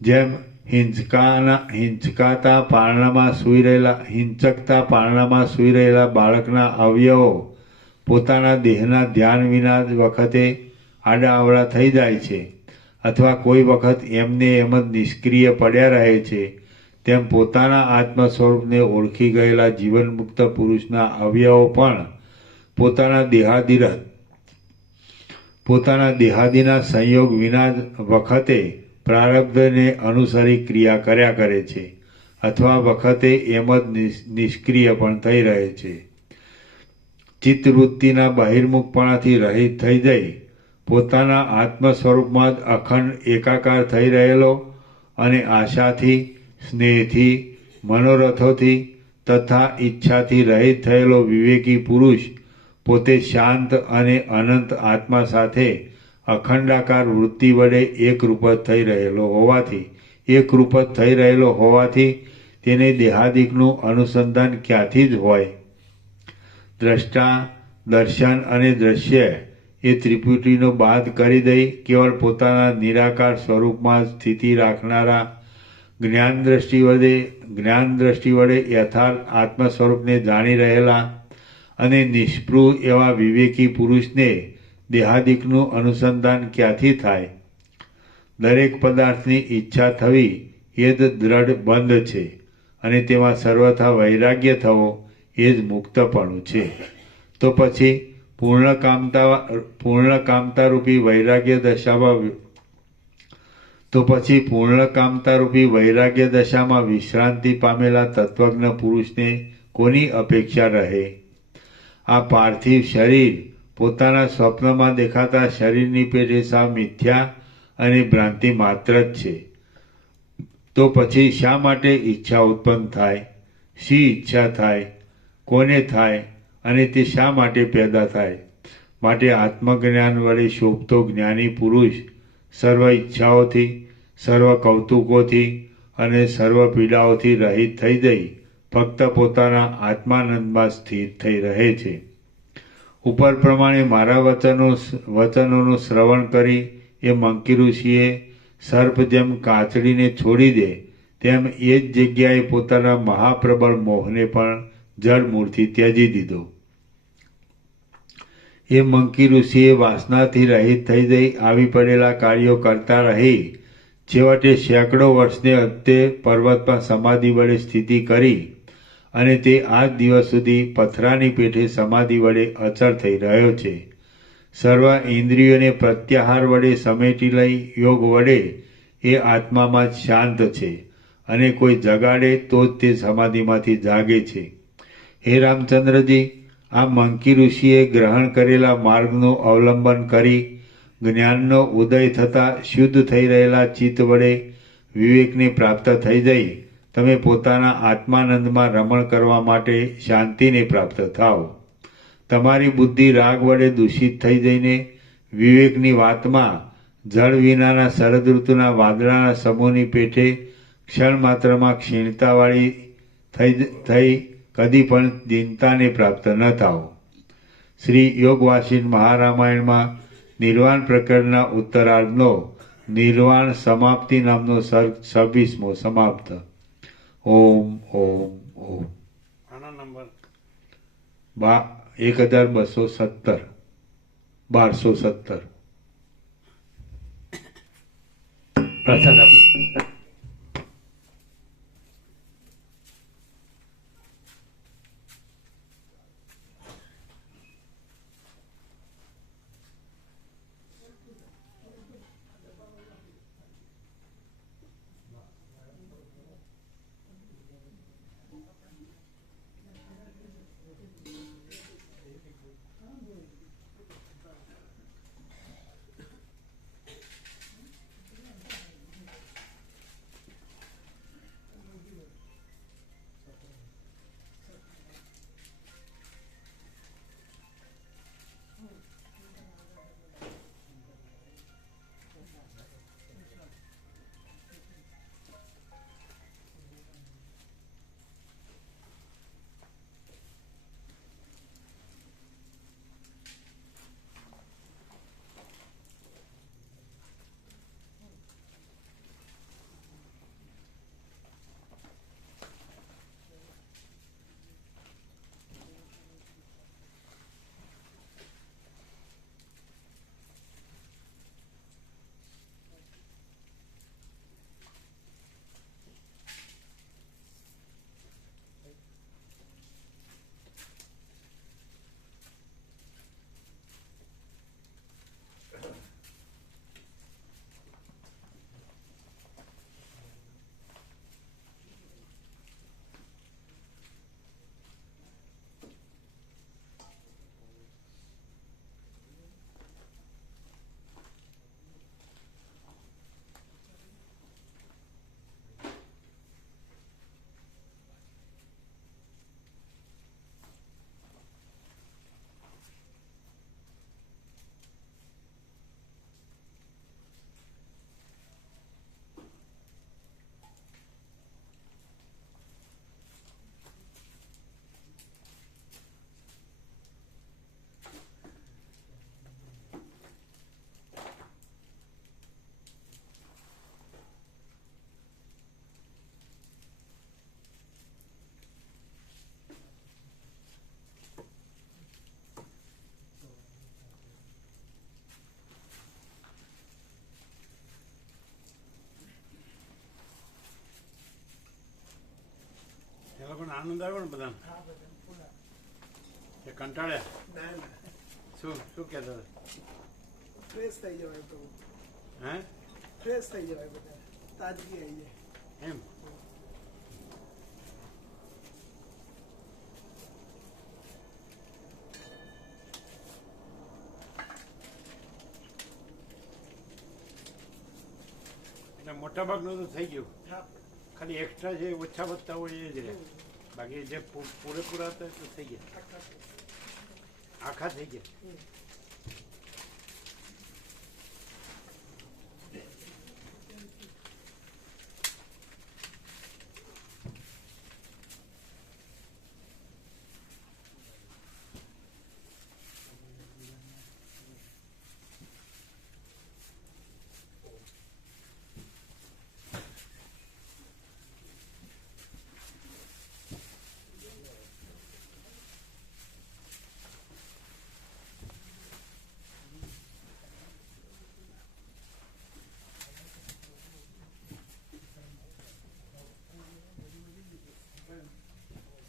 જેમ હિંચકતા પારણામાં સૂઈ રહેલા બાળકના અવયવો પોતાના દેહના ધ્યાન વિના વખતે આડાઅવળા થઈ જાય છે અથવા કોઈ વખત એમને એમ જ નિષ્ક્રિય પડ્યા રહે છે, તેમ પોતાના આત્મ સ્વરૂપને ઓળખી ગયેલા જીવનમુક્ત પુરુષના અવયવો પણ પોતાના દેહાદિના સંયોગ વિના વખતે પ્રારબ્ધને અનુસરી ક્રિયા કર્યા કરે છે અથવા વખતે એમ જ નિષ્ક્રિય પણ થઈ રહે છે. ચિત્તવૃત્તિના બહિર્મુખપણાથી રહિત થઈ જઈ પોતાના આત્મ સ્વરૂપમાં જ અખંડ એકાકાર થઈ રહેલો અને આશાથી, સ્નેહથી, મનોરથોથી તથા ઈચ્છાથી રહિત થયેલો વિવેકી પુરુષ પોતે શાંત અને અનંત આત્મા સાથે અખંડાકાર વૃત્તિ વડે એકરૂપ જ થઈ રહેલો હોવાથી તેને દેહાદિકનું અનુસંધાન ક્યાંથી જ હોય. દ્રષ્ટા, દર્શન અને દ્રશ્ય એ ત્રિપુટીનો બાદ કરી દઈ કેવળ પોતાના નિરાકાર સ્વરૂપમાં સ્થિતિ રાખનારા જ્ઞાન દ્રષ્ટિ વડે યથાર્થ આત્મ સ્વરૂપને જાણી રહેલા અને નિષ્પૃહ એવા વિવેકી પુરુષને દેહાદિકનું અનુસંધાન ક્યાંથી થાય? દરેક પદાર્થની ઈચ્છા થવી એ જ દ્રઢ બંધ છે અને તેમાં સર્વથા વૈરાગ્ય થવો એ જ મુક્તપણું છે. તો પછી પૂર્ણકામતારૂપી વૈરાગ્ય દશામાં વિશ્રાંતિ પામેલા તત્વજ્ઞ પુરુષને કોની અપેક્ષા રહે? આ પાર્થિવ શરીર પોતાના સ્વપ્નમાં દેખાતા શરીરની પેઠે સાવ મિથ્યા અને ભ્રાંતિ માત્ર જ છે. તો પછી શા માટે ઈચ્છા ઉત્પન્ન થાય? શી ઈચ્છા થાય? કોને થાય? અને તે શા માટે પેદા થાય? માટે આત્મજ્ઞાન વડે શોભતો જ્ઞાની પુરુષ સર્વ ઈચ્છાઓથી, સર્વ કૌતુકોથી અને સર્વ પીડાઓથી રહિત થઈ જઈ ફક્ત પોતાના આત્માનંદમાં સ્થિર થઈ રહે છે. ઉપર પ્રમાણે મારા વચનોનું શ્રવણ કરી એ મંકી ઋષિએ સર્પ જેમ કાચડીને છોડી દે તેમ એ જ જગ્યાએ પોતાના મહાપ્રબળ મોહને પણ જડમૂળથી ત્યજી દીધો. એ મંકી ઋષિએ વાસનાથી રહિત થઈ જઈ આવી પડેલા કાર્યો કરતા રહી છેવટે સેંકડો વર્ષને અંતે પર્વતમાં સમાધિ વડે સ્થિતિ કરી અને તે આજ દિવસ સુધી પથરાની પેઠે સમાધિ વડે અચળ થઈ રહ્યો છે. સર્વ ઇન્દ્રિયોને પ્રત્યાહાર વડે સમેટી લઈ યોગ વડે એ આત્મામાં જ શાંત છે અને કોઈ જગાડે તો જ તે સમાધિમાંથી જાગે છે. હે રામચંદ્રજી, આ મંકી ઋષિએ ગ્રહણ કરેલા માર્ગનું અવલંબન કરી જ્ઞાનનો ઉદય થતાં શુદ્ધ થઈ રહેલા ચિત્ત વડે વિવેકને પ્રાપ્ત થઈ જઈ તમે પોતાના આત્માનંદમાં રમણ કરવા માટે શાંતિને પ્રાપ્ત થાઓ. તમારી બુદ્ધિ રાગ વડે દૂષિત થઈ જઈને વિવેકની વાતમાં જળ વિનાના શરદ ઋતુના વાદળાના સમૂહની પેઠે ક્ષણ માત્રમાં ક્ષીણતાવાળી થઈ કદી પણ દીનતાને પ્રાપ્ત ન થાઓ. શ્રી યોગવાસિન મહારામાયણમાં નિર્વાણ પ્રકરણના ઉત્તરાર્ધનો નિર્વાણ સમાપ્તિ નામનો સર્ગ 26મો સમાપ્ત. ઓમ ઓમ ઓમ. આનો નંબર 1217 1217. પ્રસાદ આપો. એ લોકોને આનંદ આવ્યો ને બધાને? એ કંટાળ્યા? ના ના શું શું કહેતા હતા? ફ્રેશ થઈ જવાય તો હે? ફ્રેશ થઈ જવાય બધા તાજગી આવી જાય. એમ? એટલે મોટા ભાગનું તો થઈ ગયું. હા ખાલી એક્સ્ટ્રા જે ઓછા વધતા હોય એ જ રહે. બાકી જે પૂરેપૂરા હતા તો થઈ ગયા, આખા થઈ ગયા.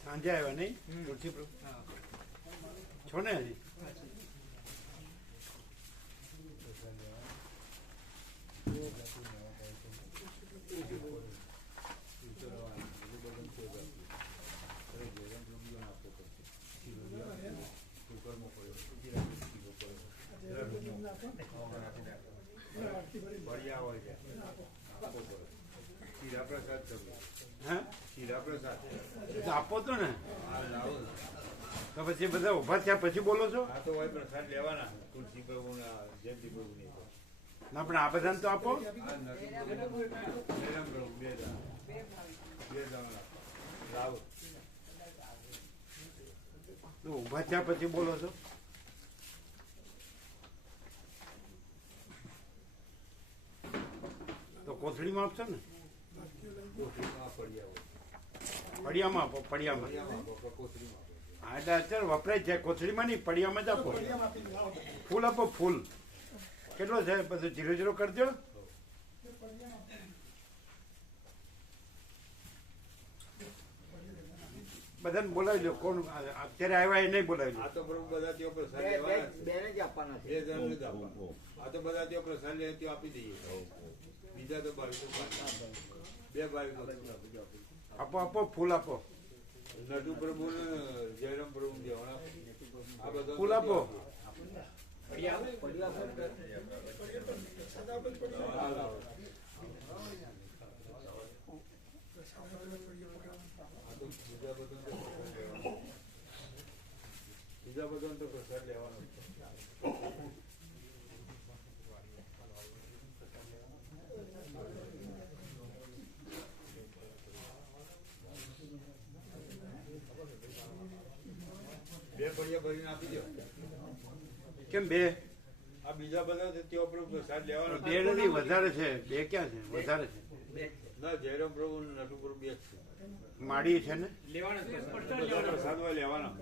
સાંજે આવ્યા નહીં તુલસી છો ને હજી? આપો તો ને તો પછી બધા ઉભા થયા પછી બોલો છો? આ તો હોય પ્રસાદ લેવાના તુલસી પ્રભુ જયંતિ પ્રભુ ના પણ આ બધાને તો આપો. તો ઊભા થયા પછી બોલો છો. તો કોથળીમાં આપશો ને? પડિયામાં આપો, પડિયામાં. હા એટલે અત્યારે વપરાય છે, કોથળીમાં નહીં, પડિયામાં જ આપો. ફૂલ આપો, ફૂલ. કેટલો છે બધું? 0-0 કરજો. બધાને બોલાવી લો. કોણ અત્યારે આવ્યા એ નહીં બોલાવી લો. આ તો પ્રભુ બધા ત્યાં પ્રસાદ લેવાના છે. બે જણને જ આપવાના. આ તો બધા ત્યાં પ્રસાદ લે ત્યાં આપી દઈએ. બીજા તો બાવીસો બે બાવીસો આપો આપો, ફૂલ આપો, નટુ પ્રભુ ને જયરામ પ્રભુ દેવાના. આ બધા ફૂલ આપો. બીજા બધા તો પ્રસાદ લેવાનો. બે પડિયા ભરીને આપી દો. કેમ બે? આ બીજા બધા છે ત્યાં પ્રભુ પ્રસાદ લેવાનો. બે નથી, વધારે છે. બે ક્યાં છે? વધારે છે. ના, જયરામ પ્રભુ ને નટુ પ્રભુ બે જ છે. માડી છે ને બધા પ્રસાદ લેવાના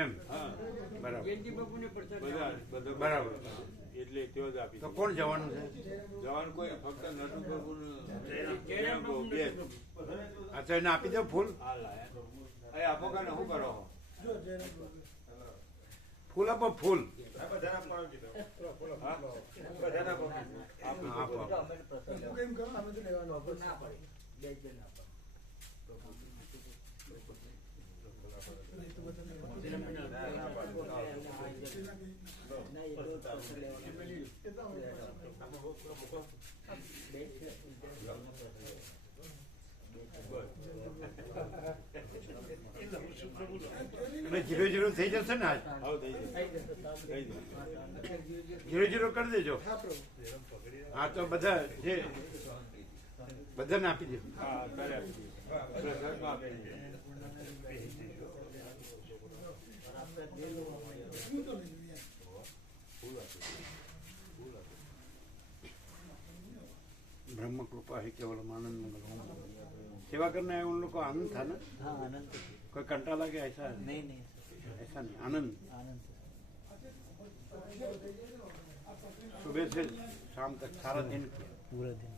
એમ? હા બરાબર બધા બરાબર. એટલે ત્યાં જ આપી તો કોણ જવાનું છે? જવાનું કોઈ ફક્ત નટુ પ્રભુ ને જયરામ પ્રભુ બે જ. અચ્છા, એને આપી દો ફૂલ. હા લાયા. એ આપો કાને શું કરો? ફૂલ આપો, ફૂલ. હા? આપો. કેમ કરો? અમે તો લેવાનું આપો. એટલે 0-0 થઈ જશે ને આજ? આવો થઈ જાય. 0-0 કરી દેજો. હા તો બધા જે બધાને આપી દો. હા, અત્યારે આપી દઈએ. પ્રસાદમાં આપી દઈએ. ब्रह्म कृपा ही केवल आनंद सेवा करने आए उन लोग को आनंद था ना? हाँ आनंद तो कोई कंटा लगे ऐसा? नहीं नहीं ऐसा नहीं, आनंद. आनंद सुबह से शाम तक सारा दिन किया. पूरा दिन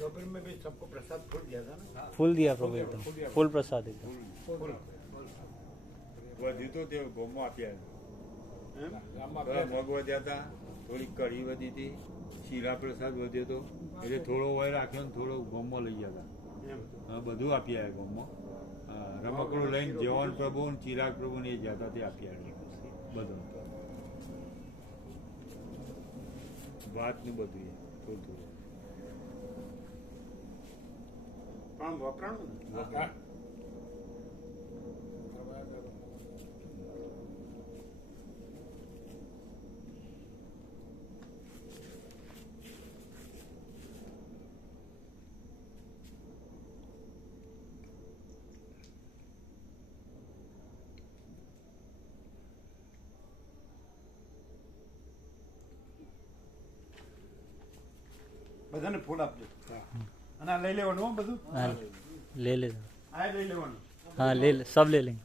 दोपहर में भी सबको प्रसाद फूल दिया था ना? फुल दिया प्रभु एकदम फुल प्रसाद एकदम વધ્યું તો તે ગોમમાં આપ્યા. એમ? બધા મગ વધ્યા હતા, થોડીક કઢી વધી હતી, શીરા પ્રસાદ વધ્યો હતો, એટલે થોડો વય રાખ્યો ને થોડો ગોમમાં લઈ ગયા હતા. એમ. હા, બધું આપી આવ્યા ગોમમાં. રમકડું લઈને જવાન પ્રભુ ને ચિરાગ પ્રભુ ને એ જતા તે આપી આવ્યા બધું. ભાત ને બધું થોડું થોડું. પણ વપરાણું ને? બધાને ફૂલ આપજો. અને આ લઈ લેવાનું હો બધું. हाँ ले ले આ લઈ લેવાનું. हाँ ले ले सब ले लेंगे